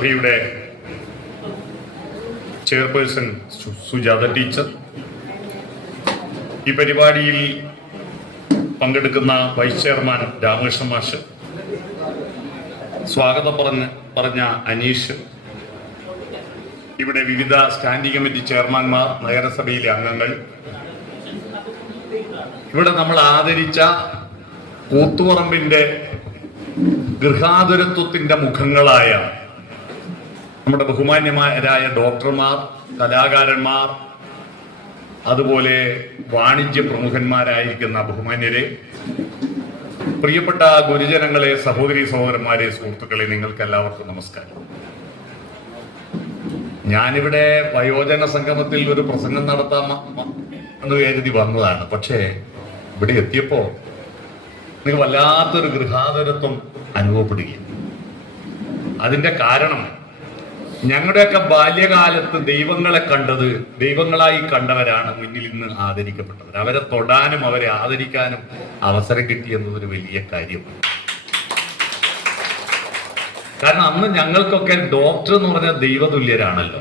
നഗരസഭയുടെ chairperson Sujatha teacher, ഈ പരിപാടിയിൽ പങ്കെടുക്കുന്ന വൈസ് ചെയർമാൻ രാമകൃഷ്ണ മാഷ്, സ്വാഗതം പറഞ്ഞ അനീഷ്, ഇവിടെ വിവിധ സ്റ്റാൻഡിംഗ് കമ്മിറ്റി ചെയർമാൻമാർ, നഗരസഭയിലെ അംഗങ്ങൾ, ഇവിടെ നമ്മൾ ആദരിച്ച കൂത്തുപറമ്പിന്റെ ഗൃഹാതുരത്വത്തിന്റെ മുഖങ്ങളായ നമ്മുടെ ബഹുമാന്യമാരായ ഡോക്ടർമാർ, കലാകാരന്മാർ, അതുപോലെ വാണിജ്യ പ്രമുഖന്മാരായിരിക്കുന്ന ബഹുമാന്യരെ, പ്രിയപ്പെട്ട ഗുരുജനങ്ങളെ, സഹോദരി സഹോദരന്മാരെ, സുഹൃത്തുക്കളെ, നിങ്ങൾക്ക് എല്ലാവർക്കും നമസ്കാരം. ഞാനിവിടെ വയോജന സംഗമത്തിൽ ഒരു പ്രസംഗം നടത്താം എന്ന് കരുതി വന്നതാണ്. പക്ഷേ ഇവിടെ എത്തിയപ്പോ നിങ്ങൾക്ക് വല്ലാത്തൊരു ഗൃഹാതുരത്വം അനുഭവപ്പെടുകയും, അതിന്റെ കാരണം ഞങ്ങളുടെയൊക്കെ ബാല്യകാലത്ത് ദൈവങ്ങളെ കണ്ടത്, ദൈവങ്ങളായി കണ്ടവരാണ് മുന്നിൽ ഇന്ന് ആദരിക്കപ്പെട്ടത്. അവരെ തൊടാനും അവരെ ആദരിക്കാനും അവസരം കിട്ടിയെന്നതൊരു വലിയ കാര്യമാണ്. കാരണം അന്ന് ഞങ്ങൾക്കൊക്കെ ഡോക്ടർ എന്ന് പറഞ്ഞാൽ ദൈവതുല്യരാണല്ലോ.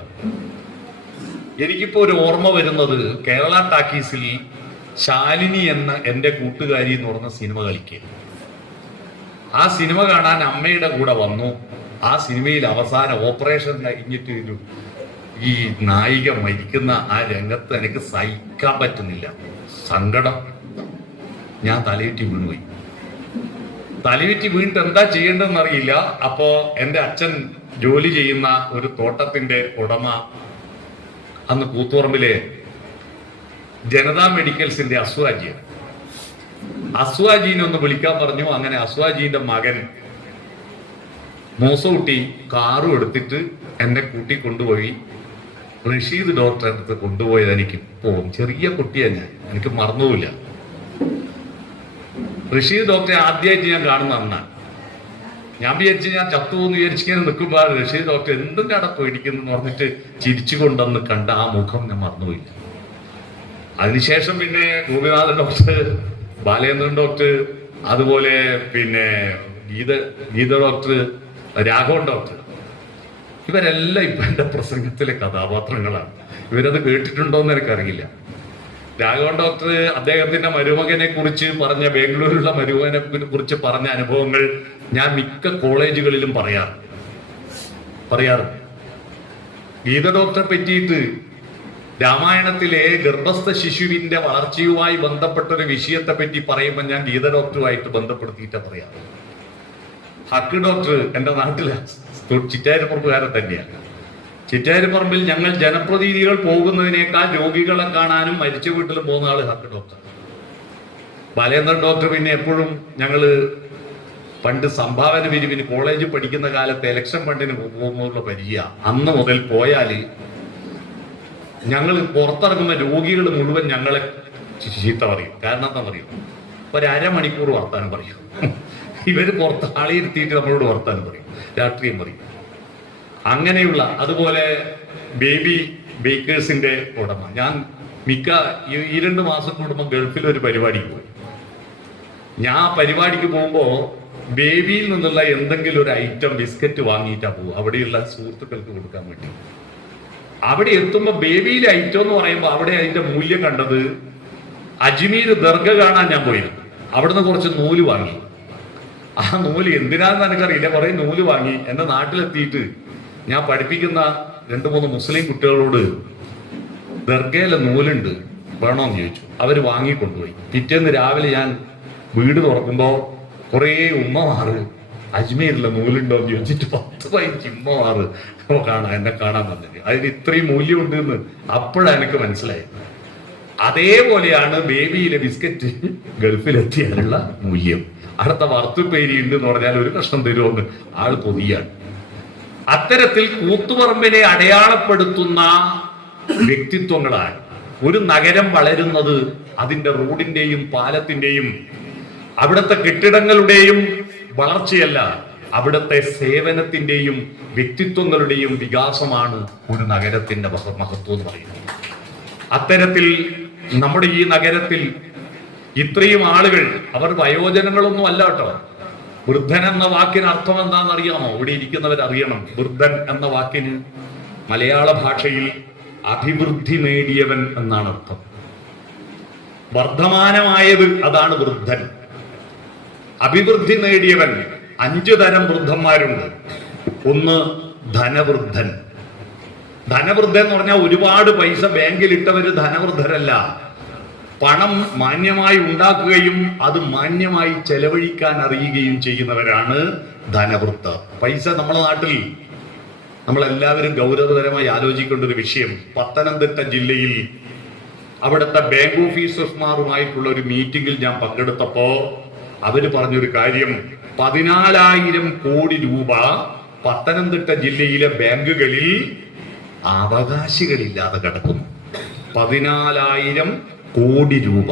എനിക്കിപ്പോ ഒരു ഓർമ്മ വരുന്നത്, കേരള ടാക്കീസിൽ ശാലിനി എന്ന എൻ്റെ കൂട്ടുകാരി എന്ന് പറഞ്ഞ സിനിമ കളിക്കുക. ആ സിനിമ കാണാൻ അമ്മയുടെ കൂടെ വന്നു. ആ സിനിമയിൽ അവസാന ഓപ്പറേഷൻ കഴിഞ്ഞിട്ട് ഈ നായിക മരിക്കുന്ന ആ രംഗത്ത് എനിക്ക് സഹിക്കാൻ പറ്റുന്നില്ല. സങ്കടം. ഞാൻ തലയുറ്റി വീണുപോയി. തലയുറ്റി വീണിട്ട് എന്താ ചെയ്യേണ്ടതെന്ന് അറിയില്ല. അപ്പോ എൻ്റെ അച്ഛൻ ജോലി ചെയ്യുന്ന ഒരു തോട്ടത്തിന്റെ ഉടമ അന്ന് കൂത്തുപറമ്പിലെ ജനതാ മെഡിക്കൽസിന്റെ അസ്വാജിയാണ്. അസ്വാജീനെ ഒന്ന് വിളിക്കാൻ പറഞ്ഞു. അങ്ങനെ അസ്വാജീന്റെ മകൻ മൂസൂട്ടി കാറും എടുത്തിട്ട് എന്നെ കൂട്ടി കൊണ്ടുപോയി റഷീദ് ഡോക്ടറെ അടുത്ത് കൊണ്ടുപോയത് എനിക്കിപ്പോ, ചെറിയ കുട്ടിയാണ് ഞാൻ, എനിക്ക് മറന്നുമില്ല. റഷീദ് ഡോക്ടറെ ആദ്യമായിട്ട് ഞാൻ കാണുന്ന അന്നാണ്. ഞാൻ വിചാരിച്ച് ഞാൻ ചത്തുവെന്ന് വിചാരിച്ചിങ്ങനെ നിൽക്കുമ്പോൾ റഷീദ് ഡോക്ടർ എന്തിൻ്റെ അവിടെ പേടിക്കുന്നു എന്ന് പറഞ്ഞിട്ട് ചിരിച്ചുകൊണ്ടെന്ന് കണ്ട ആ മുഖം ഞാൻ മറന്നുപോയില്ല. അതിനുശേഷം പിന്നെ ഗോപിനാഥൻ ഡോക്ടർ, ബാലേന്ദ്രൻ ഡോക്ടർ, അതുപോലെ പിന്നെ ഗീത ഡോക്ടർ, രാഘവൻ ഡോക്ടർ, ഇവരെല്ലാം ഇപ്പൊ എന്റെ പ്രസംഗത്തിലെ കഥാപാത്രങ്ങളാണ്. ഇവരത് കേട്ടിട്ടുണ്ടോന്ന് എനിക്കറിയില്ല. രാഘവൻ ഡോക്ടർ അദ്ദേഹത്തിന്റെ മരുമകനെ കുറിച്ച് പറഞ്ഞ, ബാംഗ്ലൂരിലുള്ള മരുമകനെ കുറിച്ച് പറഞ്ഞ അനുഭവങ്ങൾ ഞാൻ മിക്ക കോളേജുകളിലും പറയാറുണ്ട്. ഗീത ഡോക്ടറെ പറ്റിയിട്ട് രാമായണത്തിലെ ഗർഭസ്ഥ ശിശുവിന്റെ വളർച്ചയുമായി ബന്ധപ്പെട്ട ഒരു വിഷയത്തെ പറ്റി പറയുമ്പോൾ ഞാൻ ഗീത ഡോക്ടറുമായിട്ട് ബന്ധപ്പെടുത്തിയിട്ട് പറയാം. ഹക്ക് ഡോക്ടർ എന്റെ നാട്ടിലെ ചിറ്റാരിപ്പറമ്പുകാരൻ തന്നെയാണ്. ചിറ്റാരിപ്പറമ്പിൽ ഞങ്ങൾ ജനപ്രതിനിധികൾ പോകുന്നതിനേക്കാൾ രോഗികളെ കാണാനും മരിച്ച വീട്ടിലും പോകുന്ന ആള് ഹക്ക് ഡോക്ടർ. ബാലേന്ദ്രൻ ഡോക്ടർ പിന്നെ എപ്പോഴും ഞങ്ങള് പണ്ട് സംഭാവന പിരിവിന് കോളേജിൽ പഠിക്കുന്ന കാലത്ത് ഇലക്ഷൻ ഫണ്ടിന് പോകുന്നതിനുള്ള പരിചയം. അന്ന് മുതൽ പോയാല് ഞങ്ങൾ പുറത്തിറങ്ങുന്ന രോഗികൾ മുഴുവൻ ഞങ്ങളെ ചീത്ത പറയും. കാരണം എന്താ പറയും, ഒരു അരമണിക്കൂർ വർത്താനം പറയും. ഇവര് പുറത്ത് ആളിയിരുത്തിയിട്ട് നമ്മളോട് വർത്താനം പറയും, രാഷ്ട്രീയം പറയും. അങ്ങനെയുള്ള, അതുപോലെ ബേബി ബേക്കേഴ്സിന്റെ ഉടമ, ഞാൻ മിക്ക 2 മാസം കൂടുമ്പോൾ ഗൾഫിൽ ഒരു പരിപാടിക്ക് പോയി. ഞാൻ ആ പരിപാടിക്ക് പോകുമ്പോ ബേബിയിൽ നിന്നുള്ള എന്തെങ്കിലും ഒരു ഐറ്റം ബിസ്ക്കറ്റ് വാങ്ങിയിട്ടാ പോകും, അവിടെയുള്ള സുഹൃത്തുക്കൾക്ക് കൊടുക്കാൻ വേണ്ടി. അവിടെ എത്തുമ്പോ ബേബിയിലെ ഐറ്റം എന്ന് പറയുമ്പോൾ അവിടെ അതിന്റെ മൂല്യം കണ്ടത്, അജ്മീർ ദർഗ കാണാൻ ഞാൻ പോയിരുന്നു. അവിടുന്ന് കുറച്ച് നൂല് വാങ്ങി. ആ നൂല് എന്തിനാന്ന് എനിക്കറിയില്ല, കുറെ നൂല് വാങ്ങി. എന്റെ നാട്ടിലെത്തിയിട്ട് ഞാൻ പഠിപ്പിക്കുന്ന 2-3 മുസ്ലിം കുട്ടികളോട് ദർഗയിലെ നൂലുണ്ട് വേണോന്ന് ചോദിച്ചു. അവര് വാങ്ങിക്കൊണ്ടുപോയി. പിറ്റേന്ന് രാവിലെ ഞാൻ വീട് തുറക്കുമ്പോ കുറേ ഉമ്മമാറ് അജ്മീരിലെ നൂലുണ്ടോ എന്ന് ചോദിച്ചിട്ട് 10-15 ഉമ്മമാറ് എന്നെ കാണാൻ വന്നത്. അതിന് ഇത്രയും മൂല്യമുണ്ട് എന്ന് അപ്പോഴാണ് എനിക്ക് മനസ്സിലായത്. അതേപോലെയാണ് ബേബിയിലെ ബിസ്ക്കറ്റ് ഗൾഫിലെത്തിയാലുള്ള മൂല്യം. അടുത്ത വറുത്തുപേരി ഉണ്ട് എന്ന് പറഞ്ഞാൽ ഒരു കഷ്ണം തരുമെന്ന് ആള് പൊതിയാണ്. അത്തരത്തിൽ കൂത്തുപറമ്പിനെ അടയാളപ്പെടുത്തുന്ന വ്യക്തിത്വങ്ങളാണ്. ഒരു നഗരം വളരുന്നത് അതിന്റെ റോഡിന്റെയും പാലത്തിന്റെയും അവിടുത്തെ കെട്ടിടങ്ങളുടെയും വളർച്ചയല്ല, അവിടുത്തെ സേവനത്തിന്റെയും വ്യക്തിത്വങ്ങളുടെയും വികാസമാണ് ഒരു നഗരത്തിന്റെ മഹത്വം എന്ന് പറയുന്നത്. അത്തരത്തിൽ നമ്മുടെ ഈ നഗരത്തിൽ ഇത്രയും ആളുകൾ, അവർ വയോജനങ്ങളൊന്നും അല്ല കേട്ടോ, വൃദ്ധൻ എന്ന വാക്കിന് അർത്ഥം എന്താണെന്ന് അറിയാമോ? ഇവിടെ ഇരിക്കുന്നവരറിയണം. വൃദ്ധൻ എന്ന വാക്കിന് മലയാള ഭാഷയിൽ അഭിവൃദ്ധി നേടിയവൻ എന്നാണ് അർത്ഥം. വർദ്ധമാനമായത് അതാണ് വൃദ്ധൻ. അഭിവൃദ്ധി നേടിയവൻ. 5 തരം വൃദ്ധന്മാരുണ്ട്. ഒന്ന് ധനവൃദ്ധൻ. ധനവൃദ്ധൻ എന്ന് പറഞ്ഞാൽ ഒരുപാട് പൈസ ബാങ്കിലിട്ടവര് ധനവൃദ്ധരല്ല. പണം മാന്യമായി ഉണ്ടാക്കുകയും അത് മാന്യമായി ചെലവഴിക്കാൻ അറിയുകയും ചെയ്യുന്നവരാണ് ധനവൃദ്ധർ. പൈസ നമ്മുടെ നാട്ടിൽ നമ്മളെല്ലാവരും ഗൗരവതരമായി ആലോചിക്കേണ്ട ഒരു വിഷയം. പത്തനംതിട്ട ജില്ലയിൽ അവിടുത്തെ ബാങ്ക് ഓഫീസർമാരുമായിട്ടുള്ള ഒരു മീറ്റിംഗിൽ ഞാൻ പങ്കെടുത്തപ്പോ അവര് പറഞ്ഞൊരു കാര്യം, 14,000 കോടി രൂപ പത്തനംതിട്ട ജില്ലയിലെ ബാങ്കുകളിൽ അവകാശികളില്ലാതെ കിടക്കുന്നു. 14,000 കോടി രൂപ.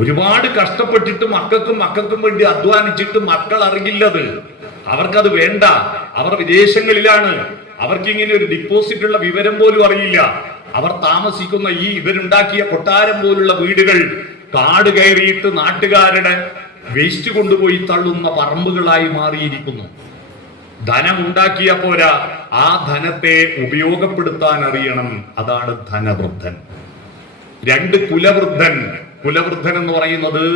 ഒരുപാട് കഷ്ടപ്പെട്ടിട്ട് മക്കൾക്കും വേണ്ടി അധ്വാനിച്ചിട്ട് മക്കൾ അറിയില്ലത്. അവർക്കത് വേണ്ട. അവർ വിദേശങ്ങളിലാണ്. അവർക്ക് ഇങ്ങനെ ഒരു ഡിപ്പോസിറ്റ് ഉള്ള വിവരം പോലും അറിയില്ല. അവർ താമസിക്കുന്ന ഈ ഇവരുണ്ടാക്കിയ കൊട്ടാരം പോലുള്ള വീടുകൾ കാട് കയറിയിട്ട് നാട്ടുകാരുടെ വേസ്റ്റ് കൊണ്ടുപോയി തള്ളുന്ന പറമ്പുകളായി മാറിയിരിക്കുന്നു. ധനം ഉണ്ടാക്കിയ പോരാ, ആ ധനത്തെ ഉപയോഗപ്പെടുത്താൻ അറിയണം. അതാണ് ധനവൃദ്ധൻ. 2 കുലവൃദ്ധൻ. കുലവൃദ്ധൻ എന്ന് പറയുന്നത്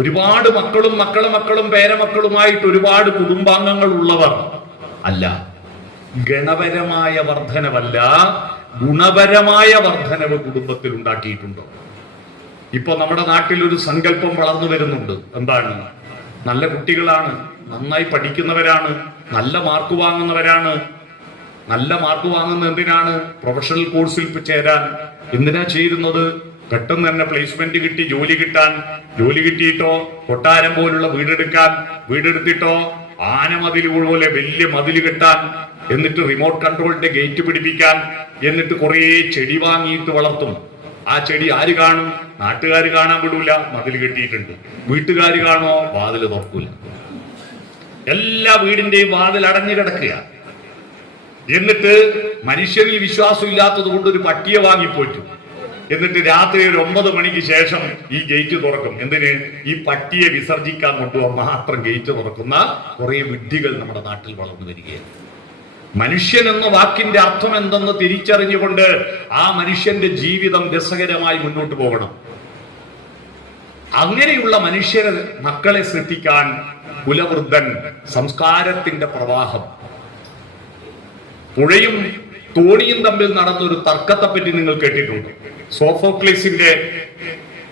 ഒരുപാട് മക്കളും പേരമക്കളുമായിട്ട് ഒരുപാട് കുടുംബാംഗങ്ങൾ ഉള്ളവർ അല്ല. ഗണപരമായ വർധനവല്ല, ഗുണപരമായ വർധനവ് കുടുംബത്തിൽ ഉണ്ടാക്കിയിട്ടുണ്ടോ? ഇപ്പൊ നമ്മുടെ നാട്ടിൽ ഒരു സങ്കല്പം വളർന്നു വരുന്നുണ്ട്. എന്താണ്? നല്ല കുട്ടികളാണ്, നന്നായി പഠിക്കുന്നവരാണ്, നല്ല മാർക്ക് വാങ്ങുന്നവരാണ്. നല്ല മാർക്ക് വാങ്ങുന്നത് എന്തിനാണ്? പ്രൊഫഷണൽ കോഴ്സിൽ ചേരാൻ. എന്തിനാ ചേരുന്നത്? പെട്ടെന്ന് തന്നെ പ്ലേസ്മെന്റ് കിട്ടി ജോലി കിട്ടാൻ. ജോലി കിട്ടിയിട്ടോ കൊട്ടാരം പോലുള്ള വീടെടുക്കാൻ, വീടെടുത്തിട്ടോ ആനമതിൽ പോലെ വലിയ മതിൽ കെട്ടാൻ, എന്നിട്ട് റിമോട്ട് കൺട്രോളിന്റെ ഗേറ്റ് പിടിപ്പിക്കാൻ, എന്നിട്ട് കുറെ ചെടി വാങ്ങിയിട്ട് വളർത്തും. ആ ചെടി ആര് കാണും? നാട്ടുകാർ കാണാൻ വിടൂല, മതിൽ കെട്ടിയിട്ടുണ്ട്. വീട്ടുകാർ കാണോ? വാതിൽ തുറക്കൂല. എല്ലാ വീടിന്റെയും വാതിൽ അടഞ്ഞു കിടക്കുക. എന്നിട്ട് മനുഷ്യരിൽ വിശ്വാസം ഇല്ലാത്തത് കൊണ്ട് ഒരു പട്ടിയെ വാങ്ങിപ്പോറ്റു. എന്നിട്ട് രാത്രി ഒരു 9 മണിക്ക് ശേഷം ഈ ഗേറ്റ് തുറക്കും. എന്തിന്? ഈ പട്ടിയെ വിസർജിക്കാൻ കൊണ്ടുപോകാൻ മാത്രം ഗേറ്റ് തുറക്കുന്ന കുറെ വിഡ്ഢികൾ നമ്മുടെ നാട്ടിൽ വളർന്നു വരികയാണ്. മനുഷ്യൻ എന്ന വാക്കിന്റെ അർത്ഥം എന്തെന്ന് തിരിച്ചറിഞ്ഞുകൊണ്ട് ആ മനുഷ്യന്റെ ജീവിതം രസകരമായി മുന്നോട്ട് പോകണം. അങ്ങനെയുള്ള മനുഷ്യരെ മക്കളെ സൃഷ്ടിക്കാൻ കുലവൃദ്ധൻ, സംസ്കാരത്തിന്റെ പ്രവാഹം. പുഴയും തോണിയും തമ്മിൽ നടന്നൊരു തർക്കത്തെപ്പറ്റി നിങ്ങൾ കേട്ടിട്ടുണ്ട്.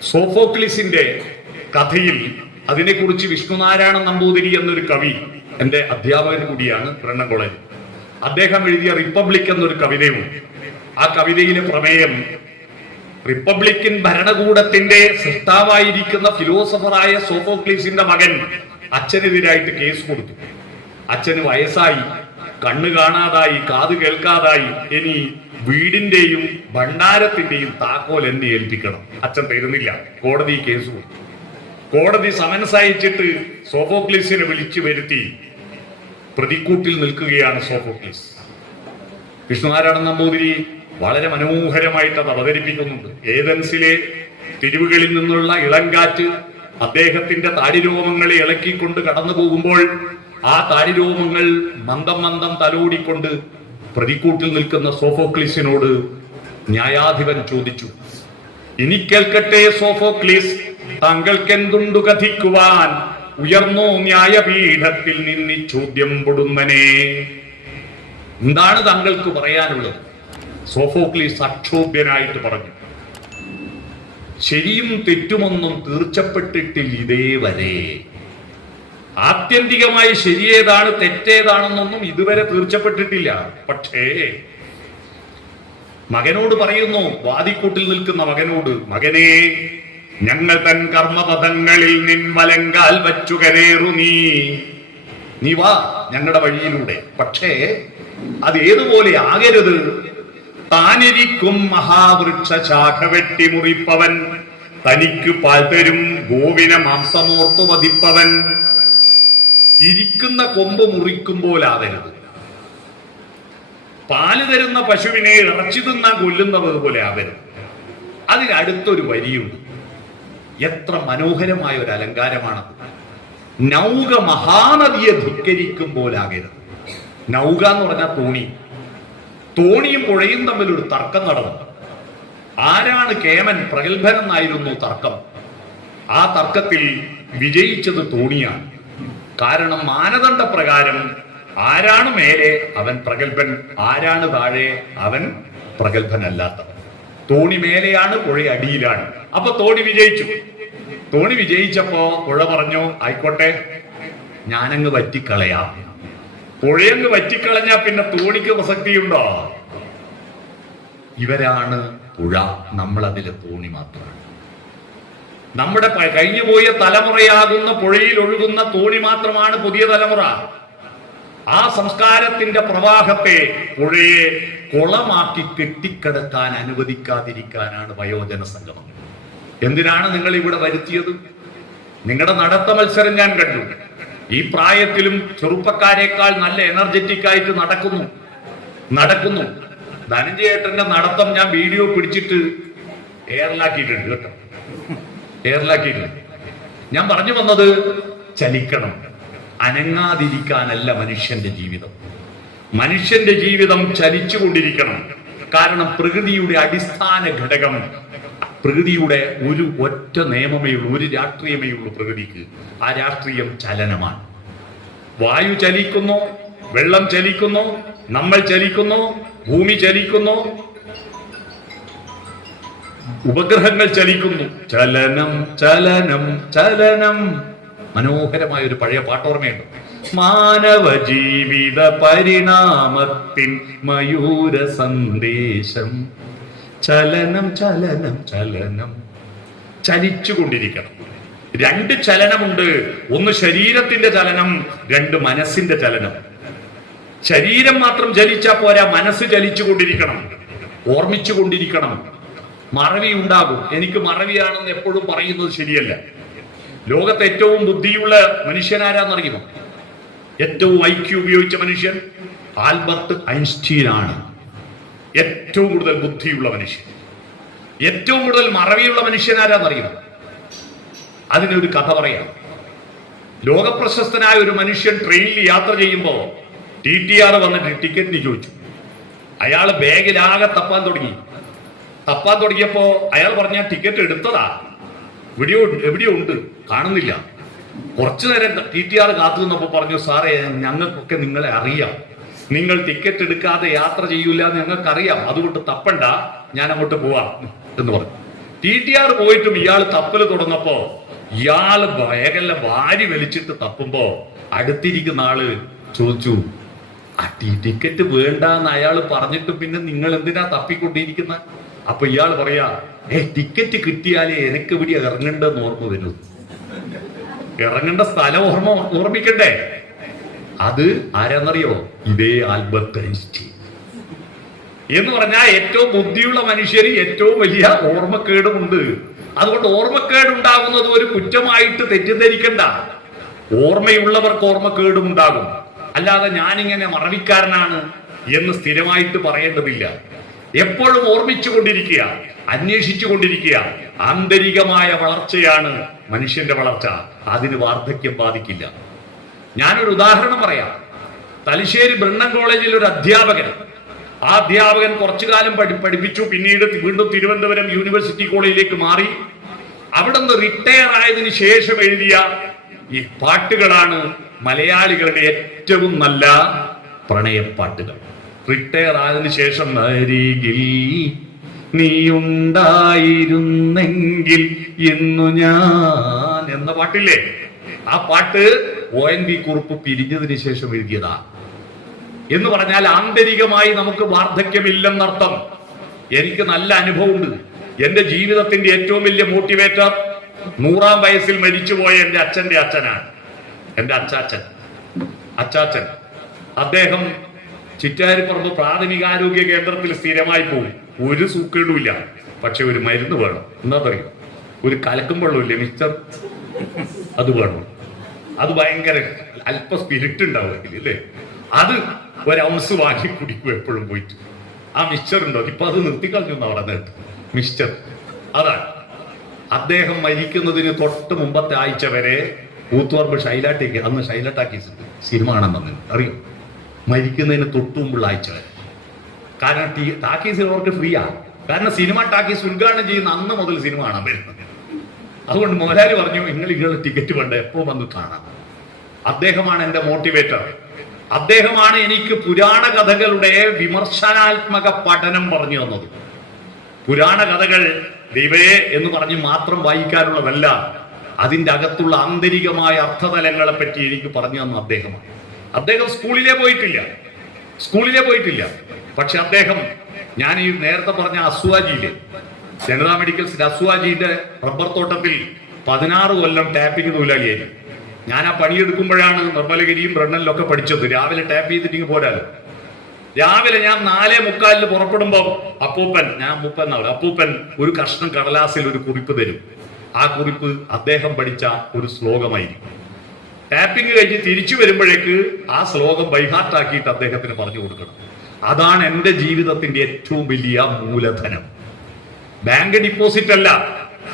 സോഫോക്ലിസിന്റെ കഥയിൽ അതിനെക്കുറിച്ച് വിഷ്ണുനാരായണ നമ്പൂതിരി എന്നൊരു കവി, എന്റെ അധ്യാപകൻ കൂടിയാണ് ബ്രണ്ണൻ കോളേജ്, അദ്ദേഹം എഴുതിയ റിപ്പബ്ലിക് എന്നൊരു കവിതയുണ്ട്. ആ കവിതയിലെ പ്രമേയം, റിപ്പബ്ലിക്കൻ ഭരണകൂടത്തിന്റെ സൃഷ്ടാവായിരിക്കുന്ന ഫിലോസഫറായ സോഫോക്ലീസിന്റെ മകൻ അച്ഛനെതിരായിട്ട് കേസ് കൊടുത്തു. അച്ഛന് വയസ്സായി, കണ്ണ് കാണാതായി, കാത് കേൾക്കാതായി. ഇനി വീടിന്റെയും ഭണ്ഡാരത്തിന്റെയും താക്കോൽ എന്നെ ഏൽപ്പിക്കണം. അച്ഛൻ തരുന്നില്ല. കോടതി കേസ് കൊടുത്തു. കോടതി സമൻസ് അയച്ചിട്ട് സോഫോക്ലീസിനെ വിളിച്ചു വരുത്തി. പ്രതിക്കൂട്ടിൽ നിൽക്കുകയാണ് സോഫോക്ലീസ്. വിഷ്ണുനാരായണ നമ്പൂതിരി വളരെ മനോഹരമായിട്ട് അത് അവതരിപ്പിക്കുന്നുണ്ട്. ഏതൻസിലെ തെരുവുകളിൽ നിന്നുള്ള ഇളങ്കാറ്റ് അദ്ദേഹത്തിന്റെ താടിരോമങ്ങളെ ഇളക്കിക്കൊണ്ട് കടന്നു പോകുമ്പോൾ ആ താടിരോമങ്ങൾ മന്ദം മന്ദം തലോടിക്കൊണ്ട് പ്രതിക്കൂട്ടിൽ നിൽക്കുന്ന സോഫോക്ലീസിനോട് ന്യായാധിപൻ ചോദിച്ചു, ഇനി കേൾക്കട്ടെ സോഫോക്ലീസ്, താങ്കൾക്കെന്തുണ്ടു കഥിക്കുവാൻ? ഉയർന്നോ ന്യായപീഠത്തിൽ നിന്നി ചോദ്യം പൊടുന്നനെ. എന്താണ് താങ്കൾക്ക് പറയാനുള്ളത്? സോഫോക്ലീസ് അക്ഷോഭ്യനായിട്ട് പറഞ്ഞു, ശരിയും തെറ്റുമൊന്നും തീർച്ചപ്പെട്ടിട്ടില്ല ഇതേവരെ. ആത്യന്തികമായി ശരിയേതാണ് തെറ്റേതാണെന്നൊന്നും ഇതുവരെ തീർച്ചപ്പെട്ടിട്ടില്ല. പക്ഷേ മകനോട് പറയുന്നു, വാദിക്കൂട്ടിൽ നിൽക്കുന്ന മകനോട്, മകനെ, ഞങ്ങൾ തൻ കർമ്മപഥങ്ങളിൽ നിൻ വലങ്കാൽ വച്ചു കരേറു നീ വാ ഞങ്ങളുടെ വഴിയിലൂടെ. പക്ഷേ അത് ഏതുപോലെ ആകരുത്. താനിരിക്കും മഹാവൃക്ഷ ശാഖ വെട്ടി മുറിപ്പവൻ, തനിക്ക് പാൽ തരും ഗോവിന മാംസമോർത്തു വധിപ്പവൻ. ഇരിക്കുന്ന കൊമ്പ് മുറിക്കുമ്പോലാവരുത്. പാല് തരുന്ന പശുവിനെ ഇറച്ചി തിന്നാൻ കൊല്ലുന്നത് പോലെ ആവരുത്. അതിനടുത്തൊരു വരിയുണ്ട്. എത്ര മനോഹരമായ ഒരു അലങ്കാരമാണത്. നൗക മഹാനദിയെ ധിക്കരിക്കുമ്പോലാകരുത്. നൗക എന്ന് പറഞ്ഞാൽ തോണി. തോണിയും പുഴയും തമ്മിൽ ഒരു തർക്കം നടന്നു. ആരാണ് കേമൻ, പ്രഗത്ഭൻ എന്നായിരുന്നു തർക്കം. ആ തർക്കത്തിൽ വിജയിച്ചത് തോണിയാണ്. കാരണം മാനദണ്ഡ പ്രകാരം ആരാണ് മേലെ അവൻ പ്രഗത്ഭൻ, ആരാണ് താഴെ അവൻ പ്രഗത്ഭനല്ലാത്തവൻ. തോണി മേലെയാണ്, പുഴ അടിയിലാണ്. അപ്പൊ തോണി വിജയിച്ചു. തോണി വിജയിച്ചപ്പോ പുഴ പറഞ്ഞു, ആയിക്കോട്ടെ ഞാനങ്ങ് വറ്റിക്കളയാം. പുഴയങ്ങ് വറ്റിക്കളഞ്ഞാ പിന്നെ തോണിക്ക് പ്രസക്തിയുണ്ടോ? ഇവരാണ് പുഴ, നമ്മളതിലെ തോണി മാത്രമാണ്. നമ്മുടെ കഴിഞ്ഞുപോയ തലമുറയാകുന്ന പുഴയിൽ ഒഴുകുന്ന തോണി മാത്രമാണ് പുതിയ തലമുറ. ആ സംസ്കാരത്തിന്റെ പ്രവാഹത്തെ, പുഴയെ കുളമാക്കി കെട്ടിക്കിടക്കാൻ അനുവദിക്കാതിരിക്കാനാണ് വയോജന സംഗമം. എന്തിനാണ് നിങ്ങൾ ഇവിടെ വരുത്തിയത്? നിങ്ങളുടെ നടത്ത മത്സരം ഞാൻ കണ്ടു. ഈ പ്രായത്തിലും ചെറുപ്പക്കാരേക്കാൾ നല്ല എനർജറ്റിക് ആയിട്ട് നടക്കുന്നു. ധനഞ്ജയേട്ടന്റെ നടത്തം ഞാൻ വീഡിയോ പിടിച്ചിട്ട് എയറിലാക്കിയിട്ടുണ്ട് കേട്ടോ, എയറിലാക്കിയിട്ടുണ്ട്. ഞാൻ പറഞ്ഞു വന്നത്, ചലിക്കണം, അനങ്ങാതിരിക്കാനല്ല മനുഷ്യന്റെ ജീവിതം. മനുഷ്യന്റെ ജീവിതം ചലിച്ചുകൊണ്ടിരിക്കണം. കാരണം പ്രകൃതിയുടെ അടിസ്ഥാന ഘടകം, പ്രകൃതിയുടെ ഒരു ഒറ്റ നിയമമേ ഉള്ളൂ, ഒരു രാഷ്ട്രീയമേ ഉള്ളൂ പ്രകൃതിക്ക്. ആ രാഷ്ട്രീയം ചലനമാണ്. വായു ചലിക്കുന്നു, വെള്ളം ചലിക്കുന്നു, നമ്മൾ ചലിക്കുന്നു, ഭൂമി ചലിക്കുന്നു, ഉപഗ്രഹങ്ങൾ ചലിക്കുന്നു. ചലനം ചലനം ചലനം. മനോഹരമായ ഒരു പഴയ പാട്ടോർമ്മയുണ്ട്. മാനവ ജീവിത പരിണാമത്തിൻ മയൂര സന്ദേശം. ചലനം ചലനം ചലനം. ചലിച്ചുകൊണ്ടിരിക്കണം. രണ്ട് ചലനമുണ്ട്. ഒന്ന് ശരീരത്തിന്റെ ചലനം, രണ്ട് മനസ്സിന്റെ ചലനം. ശരീരം മാത്രം ചലിച്ചാൽ പോരാ, മനസ്സ് ചലിച്ചുകൊണ്ടിരിക്കണം, ഓർമ്മിച്ചുകൊണ്ടിരിക്കണം. മറവി ഉണ്ടാകും. എനിക്ക് മറവിയാണെന്ന് എപ്പോഴും പറയുന്നത് ശരിയല്ല. ലോകത്തെ ഏറ്റവും ബുദ്ധിയുള്ള മനുഷ്യനാരാന്നറിയുമോ? ഏറ്റവും IQ ഉപയോഗിച്ച മനുഷ്യൻ ആൽബർട്ട് ഐൻസ്റ്റീൻ ആണ്. ഏറ്റവും കൂടുതൽ ബുദ്ധിയുള്ള മനുഷ്യൻ. ഏറ്റവും കൂടുതൽ മറവിയുള്ള മനുഷ്യനാരാന്നറിയുമോ? അതിനൊരു കഥ പറയാം. ലോകപ്രശസ്തനായ ഒരു മനുഷ്യൻ ട്രെയിനിൽ യാത്ര ചെയ്യുമ്പോൾ TTR വന്നിട്ട് ടിക്കറ്റിന് ചോദിച്ചു. അയാൾ ബാഗിലാകെ തപ്പാൻ തുടങ്ങിയപ്പോ അയാൾ പറഞ്ഞ ടിക്കറ്റ് എടുത്തതാ, എവിടെയോ ഉണ്ട്, കാണുന്നില്ല. കുറച്ചു നേരം TTR കാത്തു നിന്നപ്പോ പറഞ്ഞു, സാറേ ഞങ്ങൾക്കൊക്കെ നിങ്ങളെ അറിയാം, നിങ്ങൾ ടിക്കറ്റ് എടുക്കാതെ യാത്ര ചെയ്യൂല എന്ന് ഞങ്ങൾക്കറിയാം, അതുകൊണ്ട് തപ്പണ്ട, ഞാൻ അങ്ങോട്ട് പോവാം എന്ന് പറഞ്ഞു. TTR പോയിട്ടും ഇയാൾ തപ്പല് തുടങ്ങപ്പോ ഇയാള് ബാഗെല്ലാം വാരി വലിച്ചിട്ട് തപ്പുമ്പോ അടുത്തിരിക്കുന്ന ആള് ചോദിച്ചു, ആ ടിക്കറ്റ് വേണ്ടെന്ന് അയാൾ പറഞ്ഞിട്ട് പിന്നെ നിങ്ങൾ എന്തിനാ തപ്പിക്കൊണ്ടിരിക്കുന്ന? അപ്പൊ ഇയാൾ പറയാ, ടിക്കറ്റ് കിട്ടിയാലേ എനിക്ക് ഇവിടെ ഇറങ്ങണ്ടെന്ന് ഓർമ്മ വരൂ. ഇറങ്ങേണ്ട സ്ഥലം ഓർമ്മിക്കണ്ടേ? അത് ആരാന്നറിയോ? ഇതേ ആൽബർട്ട് ഐൻസ്റ്റീൻ. എന്ന് പറഞ്ഞാൽ ഏറ്റവും ബുദ്ധിയുള്ള മനുഷ്യന് ഏറ്റവും വലിയ ഓർമ്മക്കേടുമുണ്ട്. അതുകൊണ്ട് ഓർമ്മക്കേടുണ്ടാകുന്നത് ഒരു കുറ്റമായിട്ട് തെറ്റിദ്ധരിക്കണ്ട. ഓർമ്മയുള്ളവർക്ക് ഓർമ്മക്കേടും ഉണ്ടാകും. അല്ലാതെ ഞാനിങ്ങനെ മറവിക്കാരനാണ് എന്ന് സ്ഥിരമായിട്ട് പറയേണ്ടതില്ല. എപ്പോഴും ഓർമ്മിച്ചു കൊണ്ടിരിക്കുക, അന്വേഷിച്ചു കൊണ്ടിരിക്കുക. ആന്തരികമായ വളർച്ചയാണ് മനുഷ്യന്റെ വളർച്ച. അതിന് വാർദ്ധക്യം ബാധിക്കില്ല. ഞാനൊരു ഉദാഹരണം പറയാം. തലശ്ശേരി ബ്രണ്ണൻ കോളേജിൽ ഒരു അധ്യാപകൻ, ആ അധ്യാപകൻ കുറച്ചു കാലം പഠിപ്പിച്ചു. പിന്നീട് വീണ്ടും തിരുവനന്തപുരം യൂണിവേഴ്സിറ്റി കോളേജിലേക്ക് മാറി. അവിടെ നിന്ന് റിട്ടയർ ആയതിനു ശേഷം എഴുതിയ ഈ പാട്ടുകളാണ് മലയാളികളുടെ ഏറ്റവും നല്ല പ്രണയപ്പാട്ടുകൾ. റിട്ടയർ ആയതിനു ശേഷം അരികിൽ നീയുണ്ടായിരുന്നെങ്കിൽ എന്നു ഞാൻ എന്ന പാട്ടില്ലേ, ആ പാട്ട് ONV കുറുപ്പ് പിരിഞ്ഞതിന് ശേഷം എഴുതിയതാ. എന്ന് പറഞ്ഞാൽ ആന്തരികമായി നമുക്ക് വാർദ്ധക്യമില്ലെന്നർത്ഥം. എനിക്ക് നല്ല അനുഭവമുണ്ട്. എന്റെ ജീവിതത്തിന്റെ ഏറ്റവും വലിയ മോട്ടിവേറ്റർ 100-ാം വയസ്സിൽ മരിച്ചുപോയ എന്റെ അച്ഛന്റെ അച്ഛനാണ്. എന്റെ അച്ചാച്ചൻ. അദ്ദേഹം ചിറ്റാരിപ്പുറത്ത് പ്രാഥമികാരോഗ്യ കേന്ദ്രത്തിൽ സ്ഥിരമായി പോകും. ഒരു സൂക്കേടുമില്ല, പക്ഷെ ഒരു മരുന്ന് വേണം. എന്താ പറയും? ഒരു കലക്കും വെള്ളമില്ലേ മിക്സർ, അത് വേണം. അത് ഭയങ്കര അല്പ സ്പിരിറ്റ് ഉണ്ടാവുമെങ്കിൽ അല്ലേ, അത് ഒരൗൺസ് വാങ്ങി കുടിക്കും എപ്പോഴും പോയിട്ട്. ആ മിക്സർ ഉണ്ടോ? ഇപ്പൊ അത് നിർത്തിക്കളഞ്ഞു അവിടെ നേരത്തെ മിക്സർ. അതാണ് അദ്ദേഹം മരിക്കുന്നതിന് തൊട്ട് മുമ്പത്തെ ആഴ്ച വരെ കൂത്തുപറമ്പ് ഷൈലാട്ടേക്ക്, അന്ന് ഷൈല ടാക്കീസ് സിനിമ കാണാൻ വന്നു, അറിയോ? മരിക്കുന്നതിന് തൊട്ട് മുമ്പുള്ള ആഴ്ച വരെ. കാരണം ടാക്കീസിൽ അവർക്ക് ഫ്രീയാ. കാരണം സിനിമ ടാക്കീസ് ഉദ്ഘാടനം ചെയ്യുന്ന അന്ന് മുതൽ സിനിമ കാണാൻ വരുന്നത്. അതുകൊണ്ട് മോഹൻലാൽ പറഞ്ഞു, നിങ്ങളുടെ ടിക്കറ്റ് വേണ്ട, എപ്പോ വന്ന് കാണാം. അദ്ദേഹമാണ് എന്റെ മോട്ടിവേറ്റർ. അദ്ദേഹമാണ് എനിക്ക് പുരാണ കഥകളുടെ വിമർശനാത്മക പഠനം പറഞ്ഞു തന്നത്. പുരാണ കഥകൾ ദൈവയെ എന്ന് പറഞ്ഞ് മാത്രം വായിക്കാനുള്ളതല്ല, അതിൻ്റെ അകത്തുള്ള ആന്തരികമായ അർത്ഥതലങ്ങളെ പറ്റി എനിക്ക് പറഞ്ഞു തന്ന അദ്ദേഹമാണ്. അദ്ദേഹം സ്കൂളിലേ പോയിട്ടില്ല. പക്ഷെ അദ്ദേഹം, ഞാൻ ഈ നേരത്തെ പറഞ്ഞ അസ്വാജിയിലെ ജനതാ മെഡിക്കൽസിന്റെ അസ്വാജിയുടെ റബ്ബർ തോട്ടത്തിൽ 16 കൊല്ലം ടാപ്പിംഗ് തൊഴിലാളിയായിരുന്നു. ഞാൻ ആ പണിയെടുക്കുമ്പോഴാണ് നിർമ്മലഗിരിയും ബ്രണ്ണനിലൊക്കെ പഠിച്ചത്. രാവിലെ ടാപ്പ് ചെയ്തിട്ട് പോരാലോ. രാവിലെ ഞാൻ 4:45 പുറപ്പെടുമ്പോ അപ്പൂപ്പൻ ഒരു കഷ്ണം കടലാസിൽ ഒരു കുറിപ്പ് തരും. ആ കുറിപ്പ് അദ്ദേഹം പഠിച്ച ഒരു ശ്ലോകമായിരിക്കും. ടാപ്പിംഗ് കഴിഞ്ഞ് തിരിച്ചു വരുമ്പോഴേക്ക് ആ ശ്ലോകം ബൈഹാർട്ടാക്കിയിട്ട് അദ്ദേഹത്തിന് പറഞ്ഞു കൊടുക്കണം. അതാണ് എൻ്റെ ജീവിതത്തിന്റെ ഏറ്റവും വലിയ മൂലധനം. ബാങ്ക് ഡിപ്പോസിറ്റ് അല്ല.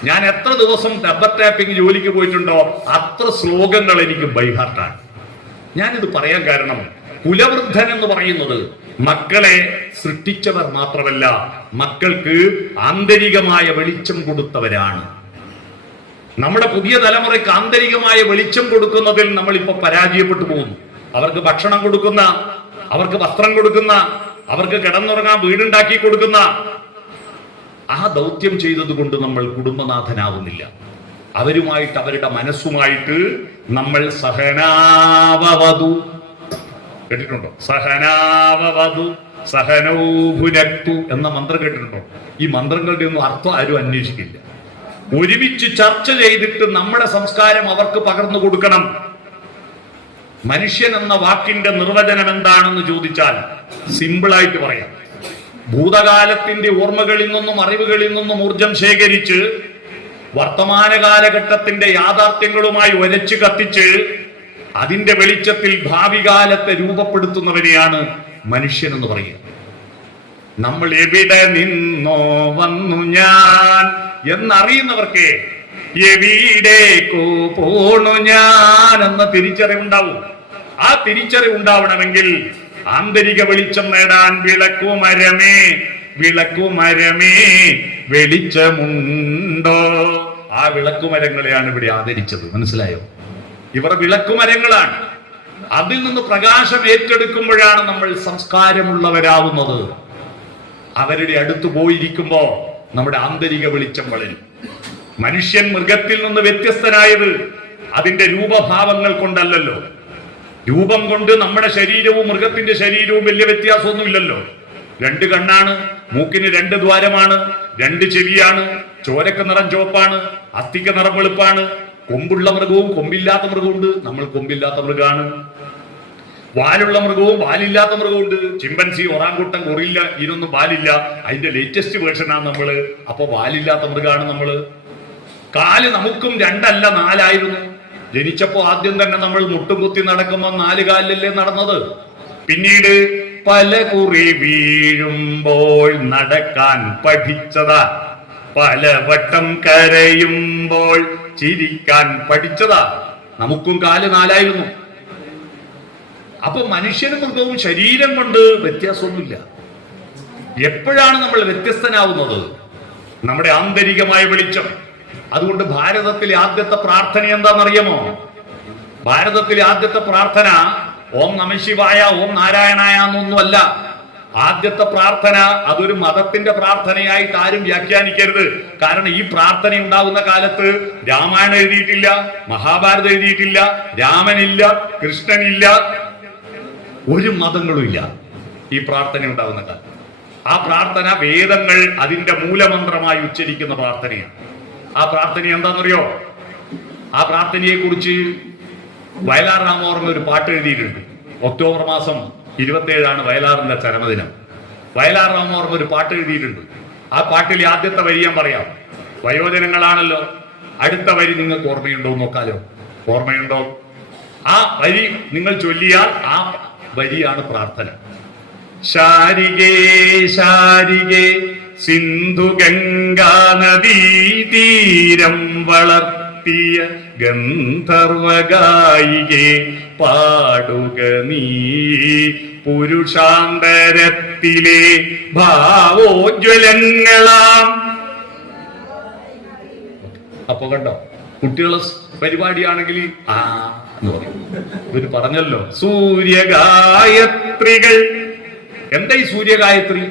ഞാൻ എത്ര ദിവസം റബ്ബർ ടാപ്പിംഗ് ജോലിക്ക് പോയിട്ടുണ്ടോ അത്ര ശ്ലോകങ്ങൾ എനിക്ക് ബൈഹാർട്ടാണ്. ഞാനിത് പറയാൻ കാരണം, കുലവൃദ്ധൻ എന്ന് പറയുന്നത് മക്കളെ സൃഷ്ടിച്ചവർ മാത്രമല്ല, മക്കൾക്ക് ആന്തരികമായ വെളിച്ചം കൊടുത്തവരാണ്. നമ്മുടെ പുതിയ തലമുറയ്ക്ക് ആന്തരികമായ വെളിച്ചം കൊടുക്കുന്നതിൽ നമ്മൾ ഇപ്പൊ പരാജയപ്പെട്ടു പോകുന്നു. അവർക്ക് ഭക്ഷണം കൊടുക്കുന്ന, അവർക്ക് വസ്ത്രം കൊടുക്കുന്ന, അവർക്ക് കിടന്നുറങ്ങാൻ വീടുണ്ടാക്കി കൊടുക്കുന്ന ആ ദൗത്യം ചെയ്തതുകൊണ്ട് നമ്മൾ കുടുംബനാഥനാവുന്നില്ല. അവരുമായിട്ട്, അവരുടെ മനസ്സുമായിട്ട് നമ്മൾ സഹനാവവതു കേട്ടിട്ടുണ്ടോ? സഹനാവവതു സഹനൗ ഭുനക്തു എന്ന മന്ത്രം കേട്ടിട്ടുണ്ടോ? ഈ മന്ത്രങ്ങളുടെ ഒന്നും അർത്ഥം ആരും അന്വേഷിക്കില്ല. ഒരുമിച്ച് ചർച്ച ചെയ്തിട്ട് നമ്മുടെ സംസ്കാരം അവർക്ക് പകർന്നു കൊടുക്കണം. മനുഷ്യൻ എന്ന വാക്കിന്റെ നിർവചനം എന്താണെന്ന് ചോദിച്ചാൽ സിമ്പിളായിട്ട് പറയാം. ഭൂതകാലത്തിന്റെ ഓർമ്മകളിൽ നിന്നും അറിവുകളിൽ നിന്നും ഊർജം ശേഖരിച്ച് വർത്തമാന കാലഘട്ടത്തിന്റെ യാഥാർത്ഥ്യങ്ങളുമായി ഒരച്ചു കത്തിച്ച് അതിന്റെ വെളിച്ചത്തിൽ ഭാവി കാലത്തെ രൂപപ്പെടുത്തുന്നവരെയാണ് മനുഷ്യൻ എന്ന് പറയുക. നമ്മൾ എവിടെ നിന്നോ വന്നു ഞാൻ എന്നറിയുന്നവർക്ക് എവിടേക്കോ പോണു ഞാൻ എന്ന തിരിച്ചറിവുണ്ടാവും. ആ തിരിച്ചറിവുണ്ടാവണമെങ്കിൽ ആന്തരിക വെളിച്ചം നേടാൻ വിളക്കുമരമേ വെളിച്ചമുണ്ടോ? ആ വിളക്കുമരങ്ങളെയാണ് ഇവിടെ ആദരിച്ചത്. മനസ്സിലായോ? ഇവർ വിളക്കുമരങ്ങളാണ്. അതിൽ നിന്ന് പ്രകാശം ഏറ്റെടുക്കുമ്പോഴാണ് നമ്മൾ സംസ്കാരമുള്ളവരാവുന്നത്. അവരുടെ അടുത്ത് പോയിരിക്കുമ്പോ നമ്മുടെ ആന്തരിക വെളിച്ചം വളരും. മനുഷ്യൻ മൃഗത്തിൽ നിന്ന് വ്യത്യസ്തനായത് അതിന്റെ രൂപഭാവങ്ങൾ കൊണ്ടല്ലല്ലോ. രൂപം കൊണ്ട് നമ്മുടെ ശരീരവും മൃഗത്തിന്റെ ശരീരവും വലിയ വ്യത്യാസമൊന്നുമില്ലല്ലോ. 2 കണ്ണാണ്, മൂക്കിന് 2 ദ്വാരമാണ്, 2 ചെവിയാണ്, ചോരക്ക് നിറം ചുവപ്പാണ്, അസ്ഥിക്ക് നിറം വെളുപ്പാണ്. കൊമ്പുള്ള മൃഗവും കൊമ്പില്ലാത്ത മൃഗമുണ്ട്. നമ്മൾ കൊമ്പില്ലാത്ത മൃഗമാണ്. വാലുള്ള മൃഗവും വാലില്ലാത്ത മൃഗമുണ്ട്. ചിമ്പൻസി, ഒറാങ്കുട്ടൻ, ഗൊറില്ല, ഇതിനൊന്നും വാലില്ല. അതിന്റെ ലേറ്റസ്റ്റ് വേർഷനാണ് നമ്മള്. അപ്പൊ വാലില്ലാത്ത മൃഗമാണ് നമ്മള്. കാല് നമുക്കും 2 അല്ല 4 ആയിരുന്നു. ജനിച്ചപ്പോ ആദ്യം തന്നെ നമ്മൾ മുട്ടും കുത്തി നടക്കുമ്പോ 4 കാലിലല്ലേ നടന്നത്. പിന്നീട് പല കുറി വീഴുമ്പോൾ നടക്കാൻ പഠിച്ചതാ, പലവട്ടം കരയുമ്പോൾ ചിരിക്കാൻ പഠിച്ചതാ. നമുക്കും കാല് 4 ആയിരുന്നു. അപ്പൊ മനുഷ്യനും മൃഗവും ശരീരം കൊണ്ട് വ്യത്യാസമൊന്നുമില്ല. എപ്പോഴാണ് നമ്മൾ വ്യത്യസ്തനാവുന്നത്? നമ്മുടെ ആന്തരികമായ വെളിച്ചം. അതുകൊണ്ട് ഭാരതത്തിലെ ആദ്യത്തെ പ്രാർത്ഥന എന്താണെന്നറിയാമോ? ഭാരതത്തിലെ ആദ്യത്തെ പ്രാർത്ഥന ഓം നമഃശിവായ, ഓം നാരായണായ എന്നൊന്നുമല്ല. ആദ്യത്തെ പ്രാർത്ഥന അതൊരു മതത്തിന്റെ പ്രാർത്ഥനയായിട്ട് ആരും വ്യാഖ്യാനിക്കരുത്. കാരണം ഈ പ്രാർത്ഥന ഉണ്ടാകുന്ന കാലത്ത് രാമായണം എഴുതിയിട്ടില്ല, മഹാഭാരതം എഴുതിയിട്ടില്ല, രാമനില്ല, കൃഷ്ണനില്ല, ഒരു മതങ്ങളും ഇല്ല. ഈ പ്രാർത്ഥന ഉണ്ടാകുന്ന കാലം ആ പ്രാർത്ഥന വേദങ്ങൾ അതിന്റെ മൂലമന്ത്രമായി ഉച്ചരിക്കുന്ന പ്രാർത്ഥനയാണ്. ആ പ്രാർത്ഥന എന്താണെന്നറിയോ? ആ പ്രാർത്ഥനയെ കുറിച്ച് വയലാർ രാമവർമ്മ ഒരു പാട്ട് എഴുതിയിട്ടുണ്ട്. ഒക്ടോബർ മാസം 27 വയലാറിന്റെ ചരമദിനം. വയലാർ രാമവർമ്മ ഒരു പാട്ട് എഴുതിയിട്ടുണ്ട്. ആ പാട്ടിലെ ആദ്യത്തെ വരി ഞാൻ പറയാം. വയോജനങ്ങളാണല്ലോ, അടുത്ത വരി നിങ്ങൾക്ക് ഓർമ്മയുണ്ടോ നോക്കാലോ. ഓർമ്മയുണ്ടോ? ആ വരി നിങ്ങൾ ചൊല്ലിയാൽ ആ വരിയാണ് പ്രാർത്ഥന. ശാരികേ ശാരികേ സിന്ധു ഗംഗാ നദീ തീരം വളർത്തിയ ഗന്ധർവഗായികെ പാടുക നീ പുരുഷാന്തരത്തിലെ ഭാവോജ്വലങ്ങളാം. അപ്പൊ കണ്ടോ, കുട്ടികളെ പരിപാടിയാണെങ്കിൽ ആ എന്ന് പറയും. ഇവര് പറഞ്ഞല്ലോ സൂര്യഗായത്രികൾ. എന്താ ഈ സൂര്യഗായത്രി?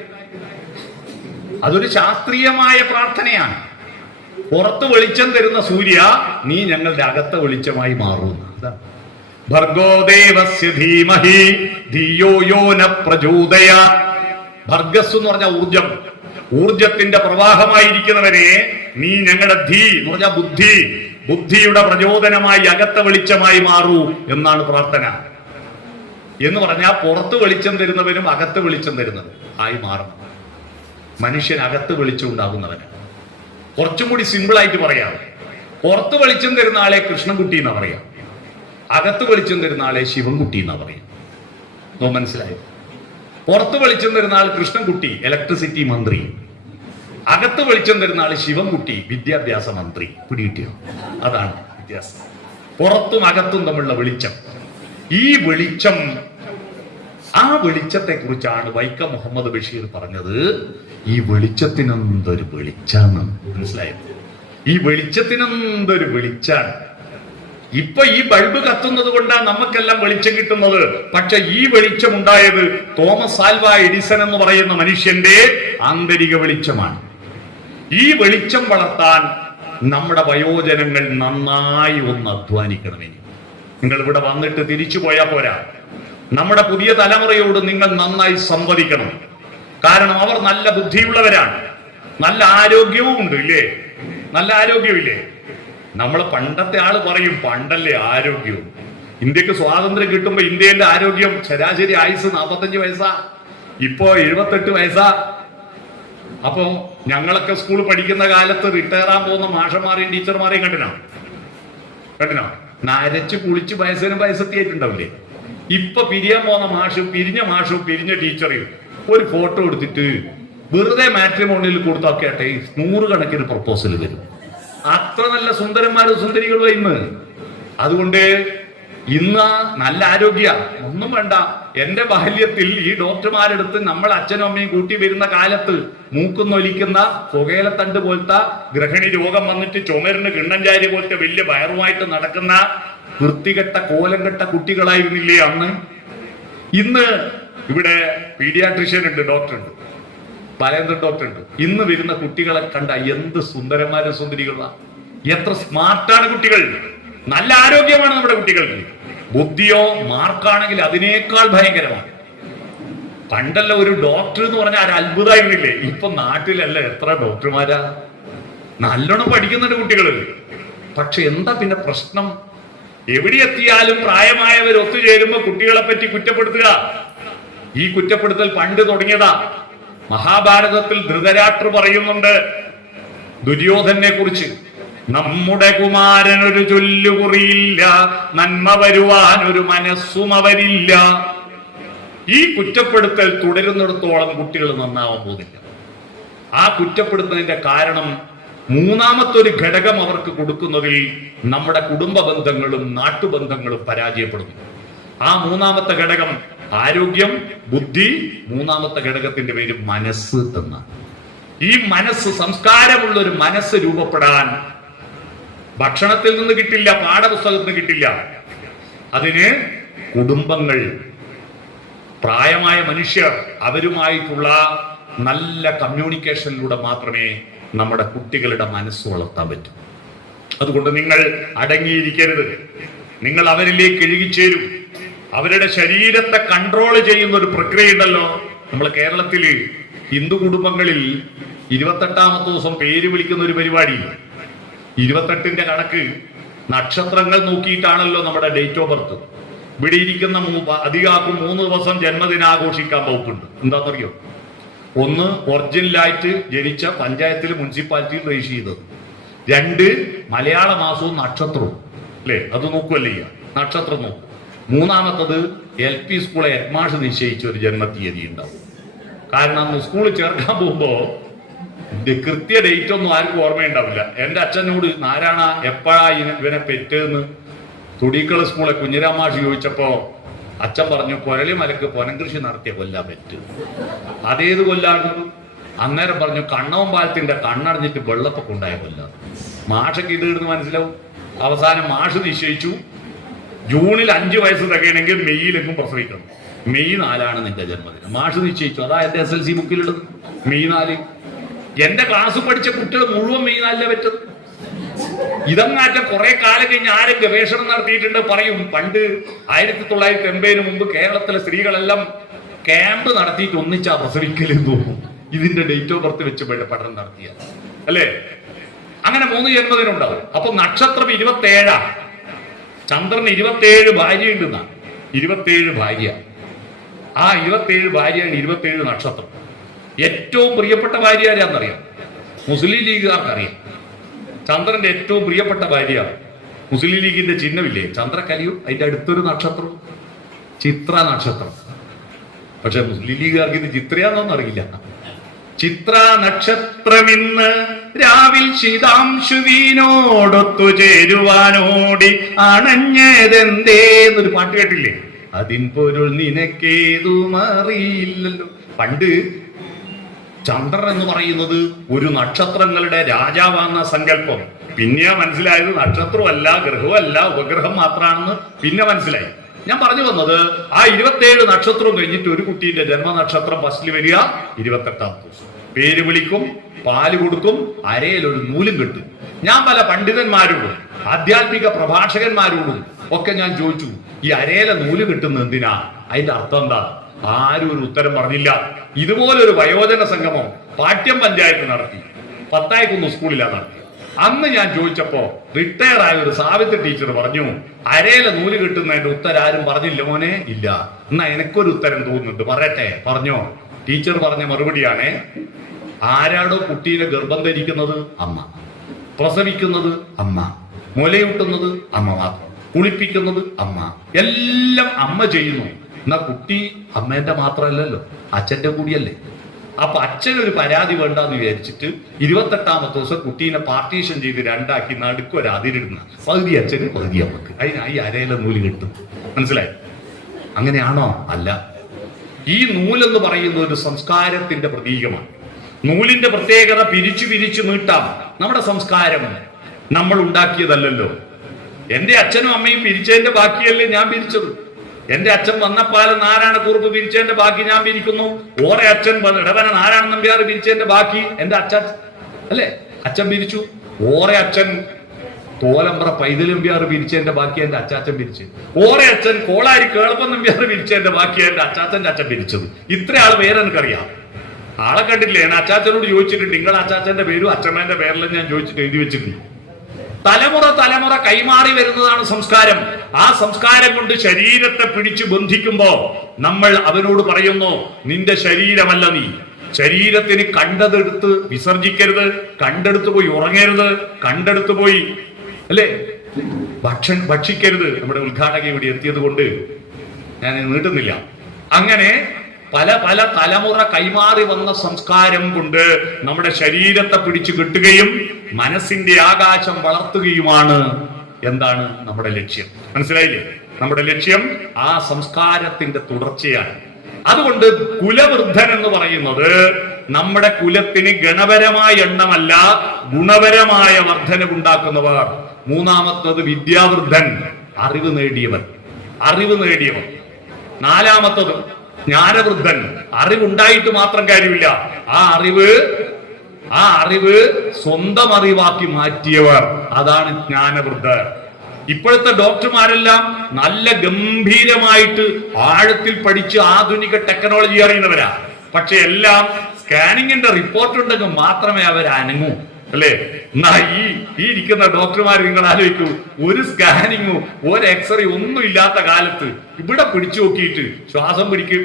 അതൊരു ശാസ്ത്രീയമായ പ്രാർത്ഥനയാണ്. പുറത്ത് വെളിച്ചം തരുന്ന സൂര്യ, നീ ഞങ്ങളുടെ അകത്തെ വെളിച്ചമായി മാറുന്നു. ഭർഗോദേവസ്യ ധീമഹി ധിയോ യോ ന പ്രചോദയാത്. ഭർഗസ് എന്ന് പറഞ്ഞ ഊർജം, ഊർജത്തിന്റെ പ്രവാഹമായിരിക്കുന്നവരെ നീ ഞങ്ങളുടെ ധീ എന്ന് പറഞ്ഞ ബുദ്ധി, ബുദ്ധിയുടെ പ്രചോദനമായി അകത്തെ വെളിച്ചമായി മാറൂ എന്നാണ് പ്രാർത്ഥന. എന്ന് പറഞ്ഞാൽ പുറത്ത് വെളിച്ചം തരുന്നവരും അകത്ത് വെളിച്ചം തരുന്നവരും ആയി മാറണം. മനുഷ്യൻ അകത്ത് വെളിച്ചം ഉണ്ടാകുന്നവന്. കുറച്ചും കൂടി സിമ്പിൾ ആയിട്ട് പറയാം, പുറത്ത് വെളിച്ചം തരുന്ന ആളെ കൃഷ്ണൻകുട്ടി എന്നാ പറയാം, അകത്ത് വെളിച്ചം തരുന്ന ആളെ ശിവൻകുട്ടി എന്നാ പറയാം. മനസ്സിലായോ? പുറത്ത് വെളിച്ചം തരുന്ന ആൾ കൃഷ്ണൻകുട്ടി, ഇലക്ട്രിസിറ്റി മന്ത്രി. അകത്ത് വെളിച്ചം തരുന്ന ആള് ശിവൻകുട്ടി, വിദ്യാഭ്യാസ മന്ത്രി. പിടികിട്ടിയോ? അതാണ് വ്യത്യാസം. പുറത്തും അകത്തും തമ്മിലുള്ള വെളിച്ചം. ഈ വെളിച്ചം, ആ വെളിച്ചത്തെ കുറിച്ചാണ് വൈക്കം മുഹമ്മദ് ബഷീർ പറഞ്ഞത്. ഈ വെളിച്ചത്തിനെന്തൊരു വെളിച്ചാണ്. മനസ്സിലായോ? ഈ വെളിച്ചത്തിനെന്തൊരു വെളിച്ചാണ്. ഇപ്പൊ ഈ ബൾബ് കത്തുന്നത് കൊണ്ടാണ് നമുക്കെല്ലാം വെളിച്ചം കിട്ടുന്നത്. പക്ഷെ ഈ വെളിച്ചം ഉണ്ടായത് തോമസ് ആൽവ എഡിസൺ എന്ന് പറയുന്ന മനുഷ്യന്റെ ആന്തരിക വെളിച്ചമാണ്. ഈ വെളിച്ചം വളർത്താൻ നമ്മുടെ വയോജനങ്ങൾ നന്നായി ഒന്ന് അധ്വാനിക്കണമെനി. നിങ്ങൾ ഇവിടെ വന്നിട്ട് തിരിച്ചു പോയാൽ പോരാ. നമ്മുടെ പുതിയ തലമുറയോട് നിങ്ങൾ നന്നായി സംവദിക്കണം. കാരണം അവർ നല്ല ബുദ്ധിയുള്ളവരാണ്, നല്ല ആരോഗ്യവും ഉണ്ട്. ഇല്ലേ? നല്ല ആരോഗ്യമില്ലേ? നമ്മൾ പണ്ടത്തെ ആള് പറയും പണ്ടല്ലേ ആരോഗ്യവും. ഇന്ത്യക്ക് സ്വാതന്ത്ര്യം കിട്ടുമ്പോ ഇന്ത്യയിലെ ആരോഗ്യം ശരാശരി ആയുസ് 45 വയസ്സാ, ഇപ്പോ 78 വയസ്സാ. അപ്പൊ ഞങ്ങളൊക്കെ സ്കൂൾ പഠിക്കുന്ന കാലത്ത് റിട്ടയർ ആകാൻ പോകുന്ന മാഷന്മാരെയും ടീച്ചർമാരെയും കണ്ടിനോ? നരച്ച് കുളിച്ച് വയസ്സെത്തിയായിട്ടുണ്ടാവില്ലേ? ഇപ്പൊ പിരിയാൻ പോകുന്ന മാഷും പിരിഞ്ഞ ടീച്ചറെയും ഒരു ഫോട്ടോ എടുത്തിട്ട് വെറുതെ മാട്രിമോണിയിൽ കൊടുത്തൊക്കെ ആട്ടെ 100 കണക്കിന് പ്രപ്പോസൽ വരും. അത്ര നല്ല സുന്ദരന്മാരും സുന്ദരികളും ഇന്ന്. അതുകൊണ്ട് ഇന്ന് നല്ല ആരോഗ്യ ഒന്നും വേണ്ട. എന്റെ ബാല്യത്തിൽ ഈ ഡോക്ടർമാരെടുത്ത് നമ്മൾ അച്ഛനും അമ്മയും കൂട്ടി വരുന്ന കാലത്ത് മൂക്കുന്നൊലിക്കുന്ന പുകയിലത്തണ്ട് പോലത്തെ ഗ്രഹണി രോഗം വന്നിട്ട് ചുമരിന് കിണ്ണഞ്ചാരി പോലത്തെ വലിയ വയറുമായിട്ട് നടക്കുന്ന വൃത്തികെട്ട കോലം കെട്ട കുട്ടികളായിരുന്നില്ലേ അന്ന്? ഇന്ന് ഇവിടെ പീഡിയാട്രിഷ്യൻ ഉണ്ട്, ഡോക്ടറുണ്ട്, ബാലേന്ദ്രൻ ഡോക്ടറുണ്ട്. ഇന്ന് വരുന്ന കുട്ടികളെ കണ്ട എന്ത് സുന്ദരന്മാരും സുന്ദരികളാണ്, എത്ര സ്മാർട്ടാണ് കുട്ടികൾ. നല്ല ആരോഗ്യമാണ് നമ്മുടെ കുട്ടികൾക്ക്. ബുദ്ധിയോ മാർക്കാണെങ്കിൽ അതിനേക്കാൾ ഭയങ്കരമാണ്. പണ്ടല്ല ഒരു ഡോക്ടർ എന്ന് പറഞ്ഞാൽ ഒരു അത്ഭുതമായിരുന്നില്ലേ? ഇപ്പൊ നാട്ടിലല്ല എത്ര ഡോക്ടർമാരാ. നല്ലോണം പഠിക്കുന്നുണ്ട് കുട്ടികള്. പക്ഷെ എന്താ പിന്നെ പ്രശ്നം? എവിടെ എത്തിയാലും പ്രായമായവർ ഒത്തുചേരുമ്പോ കുട്ടികളെ പറ്റി കുറ്റപ്പെടുത്തുക. ഈ കുറ്റപ്പെടുത്തൽ പണ്ട് തുടങ്ങിയതാ. മഹാഭാരതത്തിൽ ധൃതരാഷ്ട്ര പറയുന്നുണ്ട് ദുര്യോധനെ കുറിച്ച്, നമ്മുടെ കുമാരനൊരു ചൊല്ലുകുറിയില്ല, നന്മ വരുവാൻ ഒരു മനസ്സും അവരില്ല. ഈ കുറ്റപ്പെടുത്തൽ തുടരുന്നിടത്തോളം കുട്ടികൾ നന്നാവാൻ പോകുന്നില്ല. ആ കുറ്റപ്പെടുത്തുന്നതിന്റെ കാരണം മൂന്നാമത്തൊരു ഘടകം അവർക്ക് കൊടുക്കുന്നതിൽ നമ്മുടെ കുടുംബ ബന്ധങ്ങളും നാട്ടുബന്ധങ്ങളും പരാജയപ്പെടുന്നു. ആ മൂന്നാമത്തെ ഘടകം ആരോഗ്യം, ബുദ്ധി. മൂന്നാമത്തെ ഘടകത്തിന്റെ പേര് മനസ്സ് എന്നാണ്. ഈ മനസ്സ്, സംസ്കാരമുള്ള ഒരു മനസ്സ് രൂപപ്പെടാൻ ഭക്ഷണത്തിൽ നിന്ന് കിട്ടില്ല, പാഠപുസ്തകത്തിൽ നിന്ന് കിട്ടില്ല. അതിന് കുടുംബങ്ങൾ, പ്രായമായ മനുഷ്യർ, അവരുമായിട്ടുള്ള നല്ല കമ്മ്യൂണിക്കേഷനിലൂടെ മാത്രമേ നമ്മുടെ കുട്ടികളുടെ മനസ്സ് വളർത്താൻ പറ്റൂ. അതുകൊണ്ട് നിങ്ങൾ അടങ്ങിയിരിക്കരുത്. നിങ്ങൾ അവരിലേക്ക് ഇഴുകിച്ചേരും. അവരുടെ ശരീരത്തെ കൺട്രോൾ ചെയ്യുന്ന ഒരു പ്രക്രിയ ഉണ്ടല്ലോ. നമ്മൾ കേരളത്തില് ഹിന്ദു കുടുംബങ്ങളിൽ 28ാമത്തെ ദിവസം പേര് വിളിക്കുന്ന ഒരു പരിപാടി. 28ന്റെ കണക്ക് നക്ഷത്രങ്ങൾ നോക്കിയിട്ടാണല്ലോ നമ്മുടെ ഡേറ്റ് ഓഫ് ബർത്ത്. ഇവിടെ ഇരിക്കുന്ന അധികാക്കും 3 ദിവസം ജന്മദിനാഘോഷിക്കാൻ പോക്കുണ്ട്. എന്താണെന്നറിയോ? ഒന്ന്, ഒറിജിനലായിട്ട് ജനിച്ച പഞ്ചായത്തിൽ മുനിസിപ്പാലിറ്റിയിൽ രജിസ്റ്റർ ചെയ്തത്. 2, മലയാള മാസവും നക്ഷത്രവും. അല്ലേ? അത് നോക്കുമല്ലേ, നക്ഷത്രം നോക്കും. 3ാമത്തത് LP സ്കൂളെ ഹെഡ്മാഷ് നിശ്ചയിച്ച ഒരു ജന്മതീയതി ഉണ്ടാവും. കാരണം അന്ന് സ്കൂളിൽ ചേർക്കാൻ പോകുമ്പോ കൃത്യ ഡേറ്റ് ഒന്നും ആർക്കും ഓർമ്മയുണ്ടാവില്ല. എന്റെ അച്ഛനോട് നാരായണ എപ്പോഴാ ഇവനെ പെറ്റെന്ന് തുടിക്കള സ്കൂളെ കുഞ്ഞിരാമാഷി ചോദിച്ചപ്പോ അച്ഛൻ പറഞ്ഞു കൊരളിമലക്ക് പൊനംകൃഷി നടത്തിയ കൊല്ലാ പെറ്റ്. അതേത് കൊല്ലാണ്? അന്നേരം പറഞ്ഞു കണ്ണവും പാലത്തിന്റെ കണ്ണടഞ്ഞിട്ട് വെള്ളപ്പൊക്കെ ഉണ്ടായ കൊല്ല. മാഷക്ക് ഇത് ഇടുന്ന് മനസ്സിലാവും. അവസാനം മാഷ് നിശ്ചയിച്ചു ജൂണിൽ 5 വയസ്സ് തികയണമെങ്കിൽ മെയ്യിലെങ്കും പ്രസവിക്കണം. മെയ് 4 നിന്റെ ജന്മദിനം. മാഷ് നിശ്ചയിച്ചു. അതാ എന്റെ SLC ബുക്കിലുള്ളത്. മെയ് 4. എന്റെ ക്ലാസ് പഠിച്ച കുട്ടികൾ മുഴുവൻ മെയ് 4 പറ്റത്. ഇതങ്ങാറ്റ കുറെ കാലം കഴിഞ്ഞ് ആരും ഗവേഷണം നടത്തിയിട്ടുണ്ട്. പറയും പണ്ട് 1980 മുമ്പ് കേരളത്തിലെ സ്ത്രീകളെല്ലാം ക്യാമ്പ് നടത്തിയിട്ട് ഒന്നിച്ചാ പ്രസവിക്കലെന്ന് തോന്നും. ഇതിന്റെ ഡേറ്റ് ഓഫ് ബർത്ത് വെച്ച് പഠനം നടത്തിയ അല്ലേ? അങ്ങനെ 3 ജന്മദിനം ഉണ്ടാവും. അപ്പൊ നക്ഷത്രം 27. ചന്ദ്രന് 27 ഭാര്യയുണ്ടെന്നാണ്. 27 ഭാര്യ. ആ 27 ഭാര്യയാണ് 27 നക്ഷത്രം. ഏറ്റവും പ്രിയപ്പെട്ട ഭാര്യ ആരാന്നറിയാം? മുസ്ലിം ലീഗുകാർക്കറിയാം. ചന്ദ്രന്റെ ഏറ്റവും പ്രിയപ്പെട്ട ഭാര്യ മുസ്ലിം ലീഗിന്റെ ചിഹ്നമില്ലേ ചന്ദ്രക്കലിയും, അതിന്റെ അടുത്തൊരു നക്ഷത്രം ചിത്ര നക്ഷത്രം. പക്ഷെ മുസ്ലിം ലീഗുകാർക്ക് ഇത് ചിത്രയാണെന്നൊന്നും അറിയില്ല. ചിത്ര നക്ഷത്രമിന്ന് രാവിൽ ശീതാംശുവിനോടൊത്തു ചേരുവാനോടി അണഞ്ഞതെന്തേന്നൊരു പാട്ട് കേട്ടില്ലേ? അതിൻ പൊരുൾ നിനക്കേതും അറിയില്ലല്ലോ. പണ്ട് ചന്ദ്രൻ എന്ന് പറയുന്നത് ഒരു നക്ഷത്രങ്ങളുടെ രാജാവാന്ന സങ്കല്പം. പിന്നെ മനസ്സിലായത് നക്ഷത്രമല്ല, ഗ്രഹമല്ല, ഉപഗ്രഹം മാത്രമാണെന്ന് പിന്നെ മനസ്സിലായി. ഞാൻ പറഞ്ഞു വന്നത് ആ 27 നക്ഷത്രം കഴിഞ്ഞിട്ട് ഒരു കുട്ടീന്റെ ജന്മനക്ഷത്രം ഫസ്റ്റിൽ വരിക 28-ാം ദിവസം. പേര് വിളിക്കും, പാല് കൊടുക്കും, അരയിലൊരു നൂലും കെട്ടും. ഞാൻ പല പണ്ഡിതന്മാരോടും ആധ്യാത്മിക പ്രഭാഷകന്മാരോടും ഒക്കെ ഞാൻ ചോദിച്ചു, ഈ അരയിലെ നൂല് കെട്ടുന്നത് എന്തിനാ? അതിന്റെ അർത്ഥം എന്താ? ആരും ഒരു ഉത്തരം പറഞ്ഞില്ല. ഇതുപോലൊരു വയോജന സംഗമം പാട്യം പഞ്ചായത്ത് നടത്തി, പത്തായക്കുന്ന് സ്കൂളിലാ നടത്തി. അന്ന് ഞാൻ ചോദിച്ചപ്പോ റിട്ടയർ ആയ ഒരു സാവിത്രി ടീച്ചർ പറഞ്ഞു, അരയിലെ നൂല് കിട്ടുന്നതിന്റെ ഉത്തരം ആരും പറഞ്ഞില്ല മോനെ. ഇല്ല. എന്നാ എനിക്കൊരു ഉത്തരം തോന്നുന്നുണ്ട്, പറയട്ടെ? പറഞ്ഞോ. ടീച്ചർ പറഞ്ഞ മറുപടിയാണ്, ആരാടോ കുട്ടീനെ ഗർഭം ധരിക്കുന്നത്? അമ്മ. പ്രസവിക്കുന്നത് അമ്മ. മുലയൂട്ടുന്നത് അമ്മ മാത്രം. കുളിപ്പിക്കുന്നത് അമ്മ. എല്ലാം അമ്മ ചെയ്യുന്നു. എന്നാ കുട്ടി അമ്മേന്റെ മാത്രമല്ലല്ലോ, അച്ഛന്റെ കൂടിയല്ലേ. അപ്പൊ അച്ഛനൊരു പരാതി വേണ്ടെന്ന് വിചാരിച്ചിട്ട് 28-ാമത്തെ ദിവസം കുട്ടീനെ പാർട്ടീഷൻ ചെയ്ത് 2ആക്കി നടുക്കൊരു അതിരിടുന്ന, പകുതി അച്ഛന് പകുതി അമ്മക്ക്. അതിനായി അരയിലെ നൂല് കിട്ടും. മനസ്സിലായി? അങ്ങനെയാണോ? അല്ല. ഈ നൂലെന്ന് പറയുന്ന ഒരു സംസ്കാരത്തിന്റെ പ്രതീകമാണ്. നൂലിന്റെ പ്രത്യേകത പിരിച്ചു പിരിച്ചു നീട്ടാം. നമ്മുടെ സംസ്കാരം നമ്മൾ ഉണ്ടാക്കിയതല്ലല്ലോ. എന്റെ അച്ഛനും അമ്മയും പിരിച്ചതിന്റെ ബാക്കിയല്ലേ ഞാൻ പിരിച്ചത്. എന്റെ അച്ഛൻ വന്നപ്പാലം നാരായണക്കുറുപ്പ് പിരിച്ചതിന്റെ ബാക്കി ഞാൻ പിരിക്കുന്നു. ഓറെ അച്ഛൻ ഇടവന നാരായണ നമ്പ്യാർ പിരിച്ചതിന്റെ ബാക്കി എന്റെ അച്ഛൻ അല്ലേ അച്ഛൻ പിരിച്ചു. ഓറെ അച്ഛൻ തോലമ്പ്ര പൈതലമ്പ്യാർ പിരിച്ചതിന്റെ ബാക്കി എന്റെ അച്ചാച്ചൻ പിരിച്ചു. ഓറെ അച്ഛൻ കോളാരി കേളപ്പൻ നമ്പ്യാർ പിരിച്ചതിന്റെ ബാക്കി എന്റെ അച്ചാച്ചന്റെ അച്ഛൻ പിരിച്ചത്. ഇത്ര ആള് പേരെനിക്കറിയാം. ആളെ കണ്ടില്ലേ? ഞാൻ അച്ചാച്ചനോട് ചോദിച്ചിട്ടുണ്ട്, നിങ്ങളുടെ അച്ചാച്ചന്റെ പേരും അച്ഛമ്മേന്റെ പേരിലും ഞാൻ ചോദിച്ചിട്ട് എഴുതി വെച്ചിട്ടുണ്ട്. തലമുറ തലമുറ കൈമാറി വരുന്നതാണ് സംസ്കാരം. ആ സംസ്കാരം കൊണ്ട് ശരീരത്തെ പിടിച്ചു ബന്ധിക്കുമ്പോ നമ്മൾ അവനോട് പറയുന്നു, നിന്റെ ശരീരമല്ല നീ. ശരീരത്തിന് കണ്ടതെടുത്ത് വിസർജിക്കരുത്, കണ്ടെടുത്ത് പോയി ഉറങ്ങരുത്, കണ്ടെടുത്ത് പോയി അല്ലേ ഭക്ഷിക്കരുത്. നമ്മുടെ ഉദ്ഘാടക ഇവിടെ എത്തിയത് കൊണ്ട് ഞാൻ നീട്ടുന്നില്ല. അങ്ങനെ പല പല തലമുറ കൈമാറി വന്ന സംസ്കാരം കൊണ്ട് നമ്മുടെ ശരീരത്തെ പിടിച്ചു കെട്ടുകയും മനസ്സിന്റെ ആകാശം വളർത്തുകയുമാണ് എന്താണ് നമ്മുടെ ലക്ഷ്യം. മനസ്സിലായില്ലേ? നമ്മുടെ ലക്ഷ്യം ആ സംസ്കാരത്തിന്റെ തുടർച്ചയാണ്. അതുകൊണ്ട് കുലവൃദ്ധൻ എന്ന് പറയുന്നത് നമ്മുടെ കുലത്തിന് ഗണപരമായ എണ്ണമല്ല, ഗുണപരമായ വർധനവുണ്ടാക്കുന്നവർ. മൂന്നാമത്തത് വിദ്യാവൃദ്ധൻ, അറിവ് നേടിയവൻ. നാലാമത്തത് ജ്ഞാനവൃദ്ധൻ, അറിവുണ്ടായിട്ട് മാത്രം കാര്യമില്ല, ആ അറിവ് സ്വന്തം അറിവാക്കി മാറ്റിയവർ. അതാണ് ജ്ഞാനവൃദ്ധർ. ഇപ്പോഴത്തെ ഡോക്ടർമാരെല്ലാം നല്ല ഗംഭീരമായിട്ട് ആഴത്തിൽ പഠിച്ച് ആധുനിക ടെക്നോളജി അറിയുന്നവരാ. പക്ഷെ എല്ലാം സ്കാനിങ്ങിന്റെ റിപ്പോർട്ട് ഉണ്ടെങ്കിൽ മാത്രമേ അവർ അനങ്ങൂ അല്ലേ? എന്നാ ഈ ഇരിക്കുന്ന ഡോക്ടർമാർ നിങ്ങൾ ആലോചിക്കൂ, ഒരു സ്കാനിങ്ങും ഒരു എക്സ്റേ ഒന്നും ഇല്ലാത്ത കാലത്ത് ഇവിടെ പിടിച്ചു നോക്കിയിട്ട് ശ്വാസം വലിക്ക്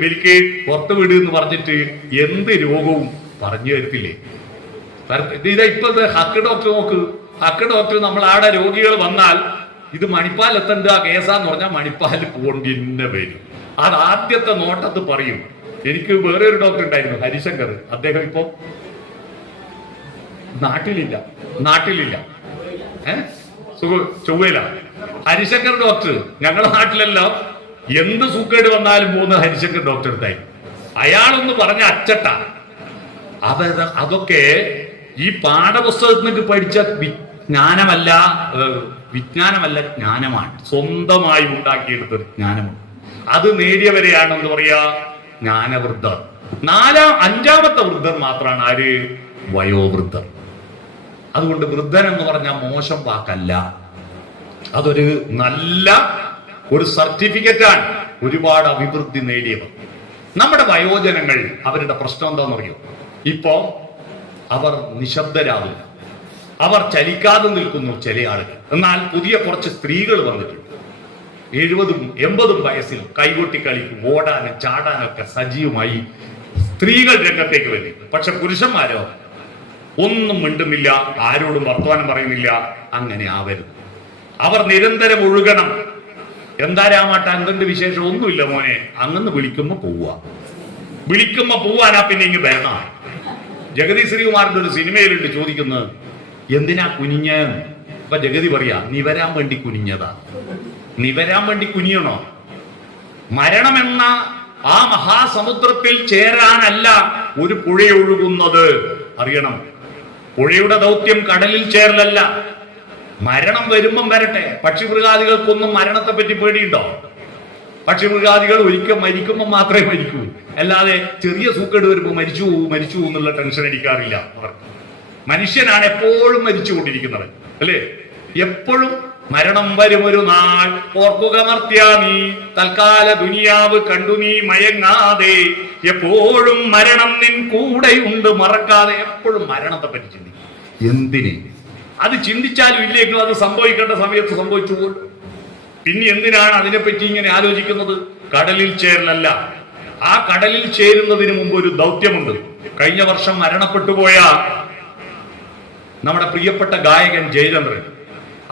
പുറത്ത് വിട് എന്ന് പറഞ്ഞിട്ട് എന്ത് രോഗവും പറഞ്ഞു തരത്തില്ലേ? ഇതാ ഇപ്പോഴത്തെ ഹക്ക് ഡോക്ടർ നോക്ക്. ഹക്ക് ഡോക്ടർ നമ്മൾ ആടെ രോഗികൾ വന്നാൽ ഇത് മണിപ്പാൽ എത്തേണ്ട കേസാന്ന് പറഞ്ഞാൽ മണിപ്പാലിൽ പോകേണ്ടി തന്നെ വരും. അത് ആദ്യത്തെ നോട്ടത്ത് പറയും. എനിക്ക് വേറെ ഒരു ഡോക്ടർ ഉണ്ടായിരുന്നു, ഹരിശങ്കർ. അദ്ദേഹം ഇപ്പൊ നാട്ടിലില്ല, നാട്ടിലില്ല. ചൊവ്വയില. ഹരിശങ്കർ ഡോക്ടർ ഞങ്ങളുടെ നാട്ടിലെല്ലാം എന്ത് സൂക്കേട് വന്നാലും പോകുന്ന ഹരിശങ്കർ ഡോക്ടർ അടുത്തായി. അയാളൊന്ന് പറഞ്ഞ അച്ചട്ട. അതൊക്കെ ഈ പാഠപുസ്തകത്തിൽ നിന്ന് പഠിച്ച വിജ്ഞാനമല്ല, ജ്ഞാനമാണ്. സ്വന്തമായി ഉണ്ടാക്കിയെടുത്തൊരു ജ്ഞാനമാണ്. അത് നേടിയവരെയാണെന്ന് പറയാ ജ്ഞാനവൃദ്ധർ. അഞ്ചാമത്തെ വൃദ്ധർ മാത്രമാണ് ആര്? വയോവൃദ്ധർ. അതുകൊണ്ട് വൃദ്ധൻ എന്ന് പറഞ്ഞാൽ മോശം വാക്കല്ല, അതൊരു നല്ല ഒരു സർട്ടിഫിക്കറ്റാണ്. ഒരുപാട് അഭിവൃദ്ധി നേടിയവർ. നമ്മുടെ വയോജനങ്ങൾ അവരുടെ പ്രശ്നം എന്താണെന്നറിയോ? ഇപ്പോ അവർ നിശബ്ദരാകുന്നു, അവർ ചലിക്കാതെ നിൽക്കുന്നു ചില ആളുകൾ. എന്നാൽ പുതിയ കുറച്ച് സ്ത്രീകൾ വന്നിട്ടുണ്ട്. 70 80 വയസ്സിൽ കൈകൊട്ടി കളിക്കും, ഓടാനും ചാടാനൊക്കെ സജീവമായി സ്ത്രീകൾ രംഗത്തേക്ക് വരുന്നു. പക്ഷെ പുരുഷന്മാരോ ഒന്നും മിണ്ടുന്നില്ല, ആരോടും വർത്തമാനം പറയുന്നില്ല. അങ്ങനെ ആവരുത്. അവർ നിരന്തരം ഒഴുകണം. എന്താ രാമാട്ട, എന്തെങ്കിലും വിശേഷം? ഒന്നുമില്ല മോനെ. അങ്ങനെ വിളിക്കുമ്പോ പോവാനാ പിന്നെ ഇങ്ങ് വരണം. ജഗതി ശ്രീകുമാറിന്റെ ഒരു സിനിമയിലുണ്ട് ചോദിക്കുന്നത്, എന്തിനാ കുനിഞ്ഞ? ഇപ്പൊ ജഗതി പറയാ, നിവരാൻ വേണ്ടി കുനിഞ്ഞതാ. നിവരാൻ വേണ്ടി കുനിയണോ? മരണമെന്ന ആ മഹാസമുദ്രത്തിൽ ചേരാനല്ല ഒരു പുഴയൊഴുകുന്നത്, അറിയണം. പുഴയുടെ ദൗത്യം കടലിൽ ചേരലല്ല. മരണം വരുമ്പം വരട്ടെ. പക്ഷിമൃഗാദികൾക്കൊന്നും മരണത്തെ പറ്റി പേടിയുണ്ടോ? പക്ഷിമൃഗാദികൾ ഒരിക്കൽ മരിക്കുമ്പോൾ മാത്രമേ മരിക്കൂ, അല്ലാതെ ചെറിയ സൂക്കേട് വരുമ്പോൾ മരിച്ചു പോകും എന്നുള്ള ടെൻഷൻ അടിക്കാറില്ല അവർ. മനുഷ്യനാണ് എപ്പോഴും മരിച്ചുകൊണ്ടിരിക്കുന്നത്, അല്ലേ? എപ്പോഴും മരണം വരുമൊരു നാൾ, ഓർക്കുക മർത്യാ നീ, തൽക്കാല ദുനിയാവ് കണ്ടു നീ മയങ്ങാതെ, എപ്പോഴും മരണം നിൻ കൂടെയുണ്ട് മറക്കാതെ. എപ്പോഴും മരണത്തെ പറ്റി ചിന്തിക്കും. എന്തിന്? അത് ചിന്തിച്ചാലും ഇല്ലെങ്കിലും അത് സംഭവിക്കേണ്ട സമയത്ത് സംഭവിച്ചു പോകും. പിന്നെ എന്തിനാണ് അതിനെപ്പറ്റി ഇങ്ങനെ ആലോചിക്കുന്നത്? കടലിൽ ചേരലല്ല. ആ കടലിൽ ചേരുന്നതിന് മുമ്പ് ഒരു ദൗത്യമുണ്ട്. കഴിഞ്ഞ വർഷം മരണപ്പെട്ടുപോയ നമ്മുടെ പ്രിയപ്പെട്ട ഗായകൻ ജയചന്ദ്രൻ,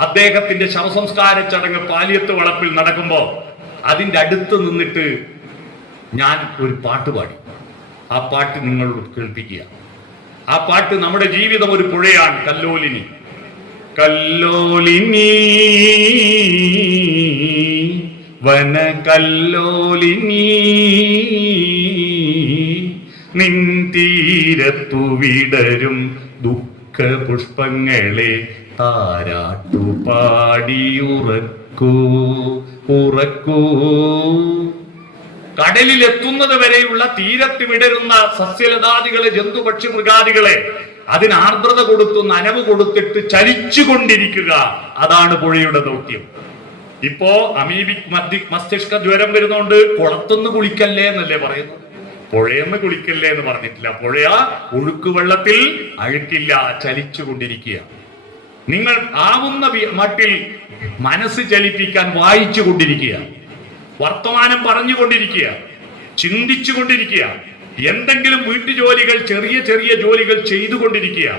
അദ്ദേഹത്തിന്റെ ശവസംസ്കാര ചടങ്ങ് പാലിയത്ത് വളപ്പിൽ നടക്കുമ്പോ അതിന്റെ അടുത്ത് നിന്നിട്ട് ഞാൻ ഒരു പാട്ട് പാടി. ആ പാട്ട് നിങ്ങളോട് കേൾപ്പിക്കുക. ആ പാട്ട് നമ്മുടെ ജീവിതം ഒരു പുഴയാണ്. കല്ലോലിനി, കല്ലോലിനി വന കല്ലോലിനി, നിൻ തീരത്തു വിടരും ദുഃഖ പുഷ്പങ്ങളെ താരാട്ടുപാടിയുറക്കൂ ഉറക്കൂ. കടലിലെത്തുന്നത് വരെയുള്ള തീരത്ത് വിടരുന്ന സസ്യലതാദികളെ, ജന്തുപക്ഷി മൃഗാദികളെ അതിന് ആർദ്രത കൊടുത്തു നനവ് കൊടുത്തിട്ട് ചലിച്ചുകൊണ്ടിരിക്കുക. അതാണ് പുഴയുടെ ദൗത്യം. ഇപ്പോ അമീബിക് മസ്തിഷ്ക ജ്വരം വരുന്നോണ്ട് കുളത്തുനിന്ന് കുളിക്കല്ലേ എന്നല്ലേ പറയുന്നത്, പുഴയെന്ന് കുളിക്കല്ലേ എന്ന് പറഞ്ഞിട്ടില്ല. പുഴ ഒഴുക്ക് വെള്ളത്തിൽ അഴുക്കില്ല, ചലിച്ചുകൊണ്ടിരിക്കുക. നിങ്ങൾ ആവുന്ന മട്ടിൽ മനസ്സ് ചലിപ്പിക്കാൻ വായിച്ചു കൊണ്ടിരിക്കുക, വർത്തമാനം പറഞ്ഞുകൊണ്ടിരിക്കുക, ചിന്തിച്ചുകൊണ്ടിരിക്കുക, എന്തെങ്കിലും വീട്ടുജോലികൾ, ചെറിയ ചെറിയ ജോലികൾ ചെയ്തുകൊണ്ടിരിക്കുക.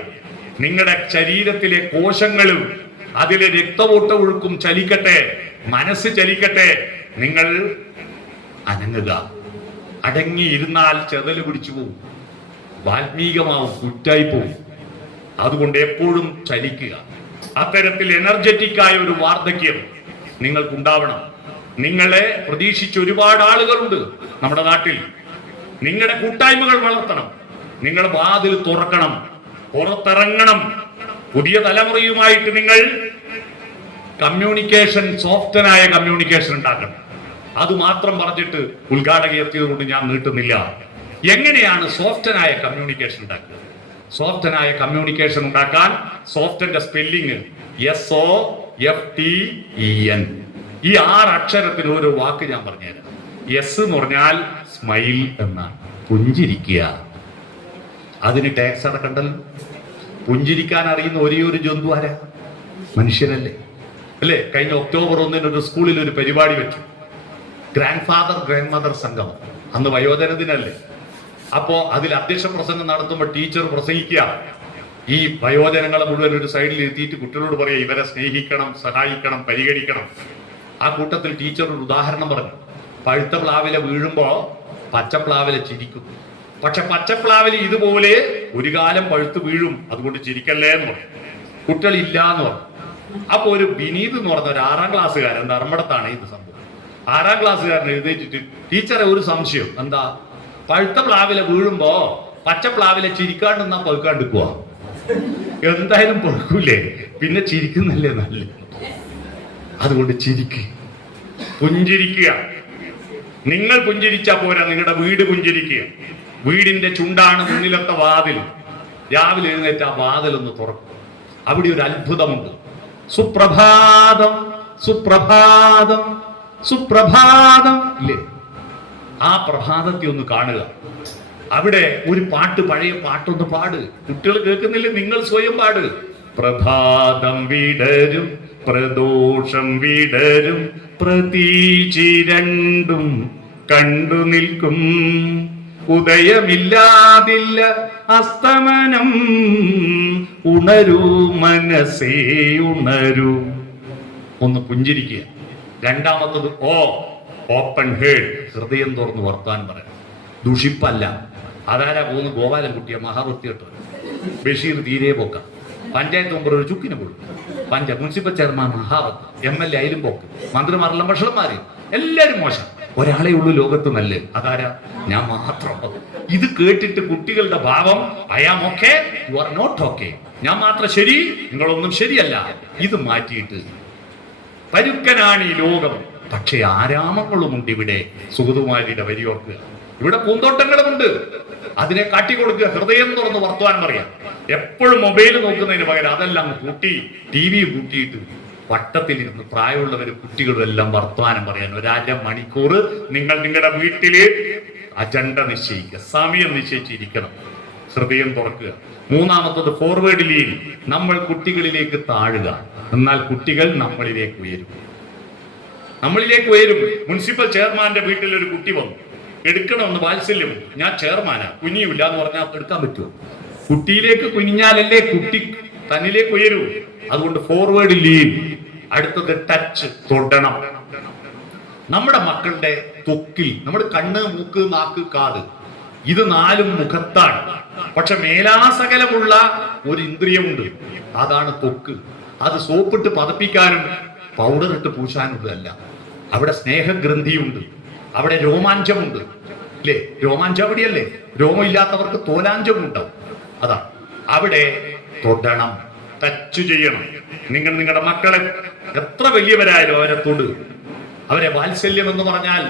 നിങ്ങളുടെ ശരീരത്തിലെ കോശങ്ങളും അതിലെ രക്തവോട്ട ഒഴുക്കും ചലിക്കട്ടെ, മനസ്സ് ചലിക്കട്ടെ. നിങ്ങൾ അനങ്ങുക. അടങ്ങിയിരുന്നാൽ ചെതല് പിടിച്ചു പോകും, വാൽമീകമാവും, കുറ്റായി പോകും. അതുകൊണ്ട് എപ്പോഴും ചലിക്കുക. അത്തരത്തിൽ എനർജറ്റിക്കായ ഒരു വാർദ്ധക്യം നിങ്ങൾക്കുണ്ടാവണം. നിങ്ങളെ പ്രതീക്ഷിച്ച് ഒരുപാട് ആളുകളുണ്ട് നമ്മുടെ നാട്ടിൽ. നിങ്ങളുടെ കൂട്ടായ്മകൾ വളർത്തണം. നിങ്ങൾ വാതിൽ തുറക്കണം, പുറത്തിറങ്ങണം. പുതിയ തലമുറയുമായിട്ട് നിങ്ങൾ കമ്മ്യൂണിക്കേഷൻ, സോഫ്റ്റനായ കമ്മ്യൂണിക്കേഷൻ ഉണ്ടാക്കണം. അത് മാത്രം പറഞ്ഞിട്ട് ഉദ്ഘാടക എത്തിയതുകൊണ്ട് ഞാൻ നീട്ടുന്നില്ല. എങ്ങനെയാണ് സോഫ്റ്റനായ കമ്മ്യൂണിക്കേഷൻ ഉണ്ടാക്കുക? സോഫ്റ്റനായ കമ്മ്യൂണിക്കേഷൻ ഉണ്ടാക്കാൻ സോഫ്റ്റിന്റെ സ്പെല്ലിങ് SOFTEN. ഈ 6 അക്ഷരത്തിന് ഒരു വാക്ക് ഞാൻ പറഞ്ഞുതരാം. എസ് എന്ന് പറഞ്ഞാൽ സ്മൈൽ എന്നാണ്, പുഞ്ചിരിക്കുക. അതിന് ടാക്സ് അടക്കണ്ടല്ലോ. പുഞ്ചിരിക്കാൻ അറിയുന്ന ഒരേ ഒരു ജന്തു ആരാ? മനുഷ്യനല്ലേ, അല്ലേ? കഴിഞ്ഞ ഒക്ടോബർ 1 ഒരു സ്കൂളിൽ ഒരു പരിപാടി വെച്ചു, ഗ്രാൻഡ് ഫാദർ ഗ്രാൻഡ് മദർ സംഗമം. അന്ന് വയോജന ദിനല്ലേ. അപ്പോ അതിൽ അധ്യക്ഷ പ്രസംഗം നടത്തുമ്പോൾ ടീച്ചർ പ്രസംഗിക്കുക. ഈ വയോജനങ്ങളെ മുഴുവൻ ഒരു സൈഡിൽ എത്തിയിട്ട് കുട്ടികളോട് പറയുക, ഇവരെ സ്നേഹിക്കണം, സഹായിക്കണം, പരിഗണിക്കണം. ആ കൂട്ടത്തിൽ ടീച്ചർ ഒരു ഉദാഹരണം പറഞ്ഞു. പഴുത്ത പ്ലാവില വീഴുമ്പോ പച്ചപ്ലാവില ചിരിക്കും, പക്ഷെ പച്ചപ്ലാവിൽ ഇതുപോലെ ഒരു കാലം പഴുത്ത് വീഴും, അതുകൊണ്ട് ചിരിക്കല്ലേ എന്ന് പറഞ്ഞു. കുട്ടികളില്ല എന്ന് പറഞ്ഞു. അപ്പൊ ഒരു വിനീത് എന്ന് പറഞ്ഞ ഒരു 6ാം ക്ലാസ്സുകാരൻ, ധർമ്മടത്താണ് ഇത് സംഭവം, 6ാം ക്ലാസ്സുകാരൻ എഴുന്നേറ്റിട്ട്, ടീച്ചറെ ഒരു സംശയം, എന്താ പഴുത്ത പ്ലാവിലെ വീഴുമ്പോ പച്ചപ്ലാവിലെ ചിരിക്കാണ്ടെന്നാ പഴുക്കാണ്ടിരിക്കുക? എന്തായാലും പഴുക്കൂലേ, പിന്നെ ചിരിക്കുന്നല്ലേ നല്ല, അതുകൊണ്ട് പുഞ്ചിരിക്കുക. നിങ്ങൾ പുഞ്ചിരിച്ചാ പോരാ, നിങ്ങളുടെ വീട് പുഞ്ചിരിക്കുക. വീടിന്റെ ചുണ്ടാണ് മുന്നിലത്തെ വാതിൽ. രാവിലെ എഴുന്നേറ്റ് ആ വാതിലൊന്ന് തുറക്കും, അവിടെ ഒരു അത്ഭുതമുണ്ട്. സുപ്രഭാതം സുപ്രഭാതം സുപ്രഭാതം ഇല്ലേ? ആ പ്രഭാതത്തെ ഒന്ന് കാണുക. അവിടെ ഒരു പാട്ട്, പഴയ പാട്ടൊന്ന് പാട്. കുട്ടികൾ കേൾക്കുന്നില്ലേ? നിങ്ങൾ സ്വയം പാട്. പ്രഭാതം വിടരും പ്രദോഷം വിടരും പ്രതീചിരണ്ടും കണ്ടു നിൽക്കും, ഉദയമില്ലാതില്ല അസ്തമനം, ഉണരൂ മനസ്സേ ഉണരൂ. ഒന്ന് പുഞ്ചിരിക്കുക. രണ്ടാമത്തത് ഓപ്പൺ ഹേർഡ്, ഹൃദയം തുറന്ന് വർത്താനം പറയാം. ദുഷിപ്പല്ല. അതാരാ പോകുന്നു? ഗോപാലൻകുട്ടിയെ മഹാവൃത്തിയിട്ട് ബഷീർ തീരെ പോക്ക, പഞ്ചായത്ത് മെമ്പർ ഒരു ചുക്കിന് കൊടുക്കും, മുനിസിപ്പൽ ചെയർമാൻ മഹാവത്ത്, MLA അയിലും പോക്ക്, മന്ത്രിമാരെല്ലാം ഭക്ഷണന്മാര് എല്ലാരും മോശം, ഒരാളെ ഉള്ളൂ ലോകത്ത് നല്ല, അതാരാ? ഞാൻ മാത്രം. ഇത് കേട്ടിട്ട് കുട്ടികളുടെ ഭാവം, I am okay, you are not okay, ഞാൻ മാത്രം ശരി, നിങ്ങളൊന്നും ശരിയല്ല. ഇത് മാറ്റിയിട്ട് പരുക്കനാണ് ഈ ലോകം. പക്ഷെ ആരാമങ്ങളുമുണ്ട് ഇവിടെ. സുഗതകുമാരിയുടെ വരി ഓർക്കുക. ഇവിടെ പൂന്തോട്ടങ്ങളുമുണ്ട്, അതിനെ കാട്ടിക്കൊടുക്കുക. ഹൃദയം തുറന്ന് വർത്തമാനം പറയാം. എപ്പോഴും മൊബൈൽ നോക്കുന്നതിന് പകരം അതെല്ലാം കൂട്ടി, TV കൂട്ടിയിട്ട് വട്ടത്തിലിരുന്ന് പ്രായമുള്ളവരും കുട്ടികളും എല്ലാം വർത്തമാനം പറയാൻ ഒരു 1/2 മണിക്കൂർ നിങ്ങൾ നിങ്ങളുടെ വീട്ടില് അജണ്ട നിശ്ചയിക്കുക, സമയം നിശ്ചയിച്ചിരിക്കണം. ഹൃദയം തുറക്കുക. മൂന്നാമത്തത് ഫോർവേഡ് ലീൻ, നമ്മൾ കുട്ടികളിലേക്ക് താഴുക, എന്നാൽ കുട്ടികൾ നമ്മളിലേക്ക് ഉയരും. മുനിസിപ്പൽ ചെയർമാന്റെ വീട്ടിൽ ഒരു കുട്ടി വന്നു, എടുക്കണമെന്ന് വാത്സല്യം, ഞാൻ ചെയർമാനാ, കുനിയില്ല എന്ന് പറഞ്ഞാൽ എടുക്കാൻ പറ്റുമോ? കുട്ടിയിലേക്ക് കുനിഞ്ഞാലല്ലേ കുട്ടി തന്നിലേക്ക് ഉയരൂ. അതുകൊണ്ട് ഫോർവേഡ് ലീൻ. അടുത്തത് ടച്ച്, തൊടണം. നമ്മുടെ മക്കളുടെ ത്വക്കിൽ, നമ്മുടെ കണ്ണ്, മൂക്ക്, നാക്ക്, കാത്, ഇത് 4ഉം മുഖത്താണ്. പക്ഷെ മേലാസകലമുള്ള ഒരു ഇന്ദ്രിയമുണ്ട്, അതാണ് ത്വക്ക്. അത് സോപ്പിട്ട് പതപ്പിക്കാനും പൗഡർ ഇട്ട് പൂശാനുള്ളതല്ല. അവിടെ സ്നേഹഗ്രന്ഥിയുണ്ട്, അവിടെ രോമാഞ്ചമുണ്ട്. അല്ലേ? രോമാഞ്ചം അവിടെയല്ലേ? രോമമില്ലാത്തവർക്ക് തോലാഞ്ചം ഉണ്ടാവും. അതാണ് അവിടെ. തൊടണം, ടച്ച് ചെയ്യണം. നിങ്ങൾ നിങ്ങളുടെ മക്കളെ എത്ര വലിയവരായാലും അവരെ തൊട്. അവരെ വാത്സല്യം എന്ന് പറഞ്ഞാൽ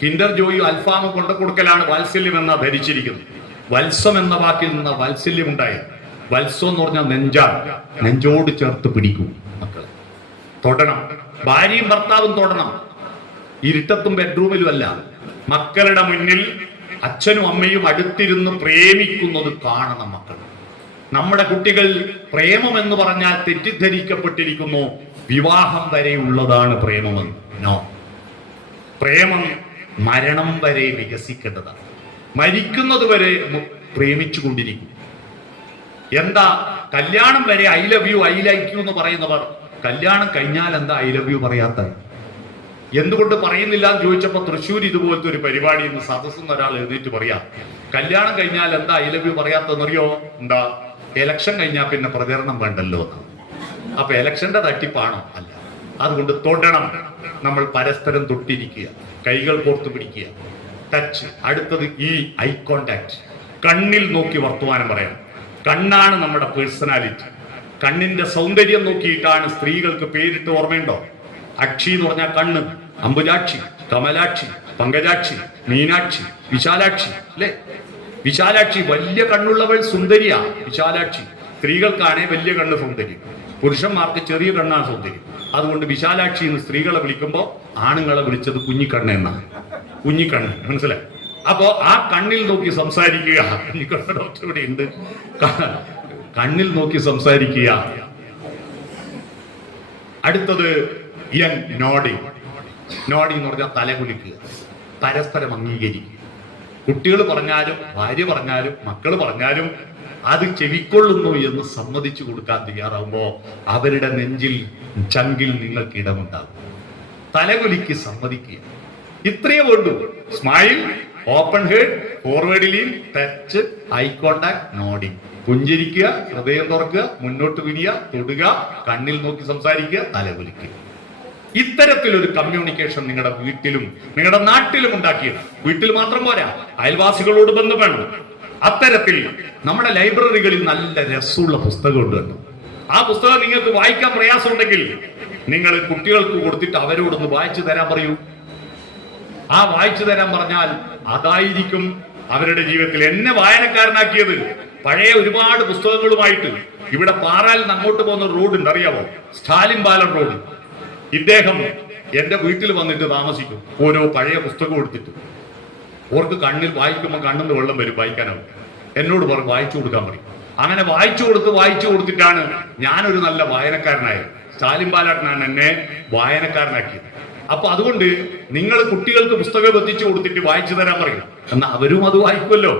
കിൻഡർ ജോയും അൽഫാമും കൊണ്ടു കൊടുക്കലാണ് വാത്സല്യം എന്നാ ധരിച്ചിരിക്കുന്നത്. വത്സം എന്ന വാക്കിൽ നിന്ന് വാത്സല്യം ഉണ്ടായത്. വത്സം എന്ന് പറഞ്ഞാൽ നെഞ്ചാണ്, നെഞ്ചോട് ചേർത്ത് പിടിക്കും മക്കളെ. തൊടണം. ഭാര്യയും ഭർത്താവും തൊടണം. ഇരുട്ടത്തും ബെഡ്റൂമിലും അല്ല. മക്കളുടെ മുന്നിൽ അച്ഛനും അമ്മയും അടുത്തിരുന്ന് പ്രേമിക്കുന്നത് കാണണം മക്കൾ. നമ്മുടെ കുട്ടികൾ പ്രേമം എന്ന് പറഞ്ഞാൽ തെറ്റിദ്ധരിക്കപ്പെട്ടിരിക്കുന്നു, വിവാഹം വരെയുള്ളതാണ് പ്രേമമെന്ന്. നോ, പ്രേമം മരണം വരെ വികസിക്കേണ്ടതാണ്. മരിക്കുന്നത് വരെ പ്രേമിച്ചു കൊണ്ടിരിക്കും. എന്താ കല്യാണം വരെ I love you, I like you എന്ന് പറയുന്നവർ കല്യാണം കഴിഞ്ഞാൽ എന്താ ഐ ലവ് യു പറയാത്ത? എന്തുകൊണ്ട് പറയുന്നില്ല എന്ന് ചോദിച്ചപ്പോ തൃശ്ശൂർ ഇതുപോലത്തെ ഒരു പരിപാടി ഇന്ന് സദസ്സെന്ന് ഒരാൾ എഴുന്നേറ്റ് പറയാ, കല്യാണം കഴിഞ്ഞാൽ എന്താ ഐ ലവ് യു പറയാത്തെന്നറിയോ? എന്താ, എലക്ഷൻ കഴിഞ്ഞാൽ പിന്നെ പ്രചരണം വേണ്ടല്ലോ എന്ന്. അപ്പൊ എലക്ഷന്റെ തട്ടിപ്പാണോ? അല്ല. അതുകൊണ്ട് തൊടണം. നമ്മൾ പരസ്പരം തൊട്ടിരിക്കുക, കൈകൾ കോർത്തു പിടിക്കുക, ടച്ച്. അടുത്തത് ഐ കോണ്ടാക്ട്, കണ്ണിൽ നോക്കി വർത്തമാനം പറയാം. കണ്ണാണ് നമ്മുടെ പേഴ്സണാലിറ്റി. കണ്ണിന്റെ സൗന്ദര്യം നോക്കിയിട്ടാണ് സ്ത്രീകൾക്ക് പേരിട്ട് ഓർമ്മയുണ്ടോ? അക്ഷി എന്ന് പറഞ്ഞാൽ കണ്ണ്, അംബുജാക്ഷി, കമലാക്ഷി, പങ്കജാക്ഷി, മീനാക്ഷി, വിശാലാക്ഷി. അല്ലെ? വിശാലാക്ഷി, വലിയ കണ്ണുള്ളവൾ സുന്ദരിയാ വിശാലാക്ഷി. സ്ത്രീകൾക്കാണേ വലിയ കണ്ണ് സൗന്ദര്യം, പുരുഷന്മാർക്ക് ചെറിയ കണ്ണാണ് സൗന്ദര്യം. അതുകൊണ്ട് വിശാലാക്ഷി എന്ന് സ്ത്രീകളെ വിളിക്കുമ്പോ ആണുങ്ങളെ വിളിച്ചത് കുഞ്ഞിക്കണ്ണ് എന്നാണ്. കുഞ്ഞിക്കണ്ണ്, മനസ്സിലായി? അപ്പോ ആ കണ്ണിൽ നോക്കി സംസാരിക്കുക. കുഞ്ഞിക്കണ്ണ് ഡോക്ടർ ഇവിടെ ഉണ്ട്. കണ്ണിൽ നോക്കി സംസാരിക്കുക. അടുത്തത് നോഡിങ്. നോഡിങ് എന്ന് പറഞ്ഞാൽ തലകുലിക്കുക, പരസ്പരം അംഗീകരിക്കുക. കുട്ടികൾ പറഞ്ഞാലും ഭാര്യ പറഞ്ഞാലും മക്കൾ പറഞ്ഞാലും അത് ചെവിക്കൊള്ളുന്നു എന്ന് സമ്മതിച്ചു കൊടുക്കാൻ തയ്യാറാവുമ്പോ അവരുടെ നെഞ്ചിൽ, ചങ്കിൽ നിങ്ങൾക്ക് ഇടമുണ്ടാകും. തലകുലിക്ക് സമ്മതിക്കുക. ഇത്രയേ വേണ്ടൂ. സ്മൈൽ, ഓപ്പൺ ഹെഡ്, ഫോർവേഡിൽ ടച്ച്, ഐ കോണ്ടാക്ട്, നോഡിങ്. പുഞ്ചിരിക്കുക, ഹൃദയം തുറക്കുക, മുന്നോട്ട് വിരിയ, തൊടുക, കണ്ണിൽ നോക്കി സംസാരിക്കുക, തലകുലിക്കുക. ഇത്തരത്തിലൊരു കമ്മ്യൂണിക്കേഷൻ നിങ്ങളുടെ വീട്ടിലും നിങ്ങളുടെ നാട്ടിലും ഉണ്ടാക്കിയത്. വീട്ടിൽ മാത്രം പോരാ, അയൽവാസികളോട് ബന്ധം വേണം. അത്തരത്തിൽ നമ്മുടെ ലൈബ്രറികളിൽ നല്ല രസമുള്ള പുസ്തകമുണ്ട് കേട്ടോ. ആ പുസ്തകം നിങ്ങൾക്ക് വായിക്കാൻ പ്രയാസമുണ്ടെങ്കിൽ നിങ്ങൾ കുട്ടികൾക്ക് കൊടുത്തിട്ട് അവരോടൊന്ന് വായിച്ചു തരാൻ പറയൂ. ആ വായിച്ചു തരാൻ പറഞ്ഞാൽ അതായിരിക്കും അവരുടെ ജീവിതത്തിൽ എന്നെ വായനക്കാരനാക്കിയത്. പഴയ ഒരുപാട് പുസ്തകങ്ങളുമായിട്ട് ഇവിടെ പാറാൽ നിന്ന് അങ്ങോട്ട് പോകുന്ന റോഡ് ഉണ്ട്, അറിയാമോ? സ്റ്റാലിൻ പാലം റോഡ്. ഇദ്ദേഹം എന്റെ വീട്ടിൽ വന്നിട്ട് താമസിക്കും. ഓരോ പഴയ പുസ്തകം എടുത്തിട്ട് ഓർക്ക് കണ്ണിൽ വായിക്കുമ്പോൾ കണ്ണിന്ന് വെള്ളം വരും, വായിക്കാനാവും. എന്നോട് പറയും വായിച്ചു കൊടുക്കാൻ പറയും. അങ്ങനെ വായിച്ചു കൊടുത്തിട്ടാണ് ഞാനൊരു നല്ല വായനക്കാരനായത്. സ്റ്റാലിൻ പാലാട്ടനാണ് എന്നെ വായനക്കാരനാക്കിയത്. അപ്പൊ അതുകൊണ്ട് നിങ്ങൾ കുട്ടികൾക്ക് പുസ്തകം എത്തിച്ചു കൊടുത്തിട്ട് വായിച്ചു തരാൻ പറയും. എന്നാൽ അവരും അത് വായിക്കുമല്ലോ.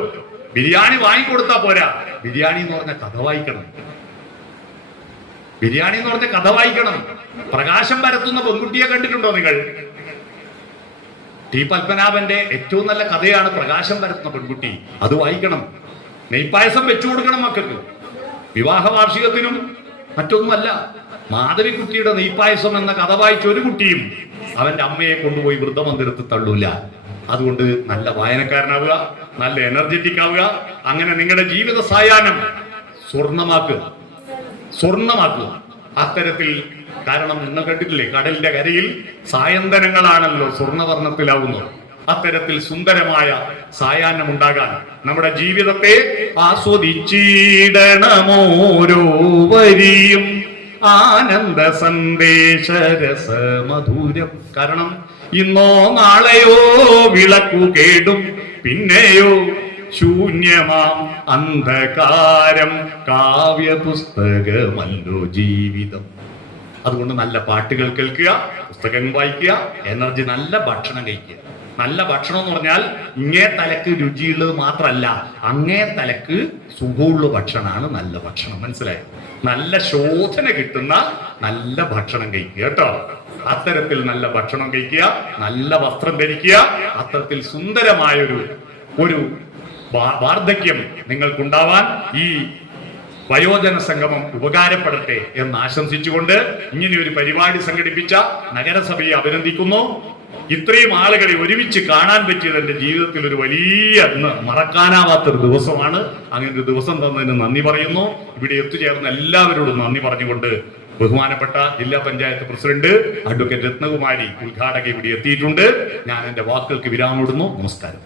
ബിരിയാണി വാങ്ങിക്കൊടുത്താ പോരാ, ബിരിയാണി എന്ന് പറഞ്ഞ കഥ വായിക്കണം. ബിരിയാണി എന്ന് പറഞ്ഞ കഥ വായിക്കണം. പ്രകാശം പരത്തുന്ന പെൺകുട്ടിയെ കണ്ടിട്ടുണ്ടോ നിങ്ങൾ? ടി പത്മനാഭന്റെ ഏറ്റവും നല്ല കഥയാണ് പ്രകാശം പരത്തുന്ന പെൺകുട്ടി. അത് വായിക്കണം. നെയ്പായസം വെച്ചു കൊടുക്കണം മക്കൾക്ക്. വിവാഹ വാർഷികത്തിനും മറ്റൊന്നുമല്ല. മാധവിക്കുട്ടിയുടെ നെയ്പായസം എന്ന കഥ വായിച്ച ഒരു കുട്ടിയും അവന്റെ അമ്മയെ കൊണ്ടുപോയി വൃദ്ധമന്ദിരത്തിൽ തള്ളൂല. അതുകൊണ്ട് നല്ല വായനക്കാരനാവുക, നല്ല എനർജറ്റിക് ആവുക. അങ്ങനെ നിങ്ങളുടെ ജീവിത സായാഹ്നം സ്വർണമാക്കുക. അത്തരത്തിൽ, കാരണം നിങ്ങൾ കണ്ടിട്ടില്ലേ, കടലിന്റെ കരയിൽ സായന്തനങ്ങളാണല്ലോ സ്വർണ്ണവർണ്ണത്തിലാവുന്നത്. അത്തരത്തിൽ സുന്ദരമായ സായാഹ്നം ഉണ്ടാകാൻ നമ്മുടെ ജീവിതത്തെ ആസ്വദിച്ചിടണമോരോ വരിയും ആനന്ദ സന്ദേശരസ മധുരം. കാരണം ഇന്നോ നാളെയോ വിളക്കു കേടും, പിന്നെയോ ശൂന്യമാം അന്ധകാരം. കാവ്യ പുസ്തകമല്ലോ ജീവിതം. അതുകൊണ്ട് നല്ല പാട്ടുകൾ കേൾക്കുക, പുസ്തകം വായിക്കുക, എനർജി, നല്ല ഭക്ഷണം കഴിക്കുക. നല്ല ഭക്ഷണം എന്ന് പറഞ്ഞാൽ ഇങ്ങേ തലക്ക് രുചിയുള്ളത് മാത്രമല്ല, അങ്ങേ തലക്ക് സുഖമുള്ള ഭക്ഷണമാണ് നല്ല ഭക്ഷണം. മനസ്സിലായോ? നല്ല ശോധന കിട്ടുന്ന നല്ല ഭക്ഷണം കഴിക്കുക കേട്ടോ. അത്തരത്തിൽ നല്ല ഭക്ഷണം കഴിക്കുക, നല്ല വസ്ത്രം ധരിക്കുക. അത്തരത്തിൽ സുന്ദരമായൊരു വാർദ്ധക്യം നിങ്ങൾക്കുണ്ടാവാൻ ഈ വയോജന സംഗമം ഉപകാരപ്പെടട്ടെ എന്ന് ആശംസിച്ചുകൊണ്ട് ഇങ്ങനെയൊരു പരിപാടി സംഘടിപ്പിച്ച നഗരസഭയെ അഭിനന്ദിക്കുന്നു. ഇത്രയും ആളുകളെ ഒരുമിച്ച് കാണാൻ പറ്റിയത് എന്റെ ജീവിതത്തിൽ ഒരു വലിയ മറക്കാനാവാത്തൊരു ദിവസമാണ്. അങ്ങനെ ഒരു ദിവസം തന്നതിന് നന്ദി പറയുന്നു. ഇവിടെ എത്തിച്ചേർന്ന എല്ലാവരോടും നന്ദി പറഞ്ഞുകൊണ്ട് ബഹുമാനപ്പെട്ട ജില്ലാ പഞ്ചായത്ത് പ്രസിഡന്റ് അഡ്വക്കേറ്റ് രത്നകുമാരി ഉദ്ഘാടക ഇവിടെ എത്തിയിട്ടുണ്ട്. ഞാൻ എന്റെ വാക്കുകൾക്ക് വിരാമിടുന്നു. നമസ്കാരം.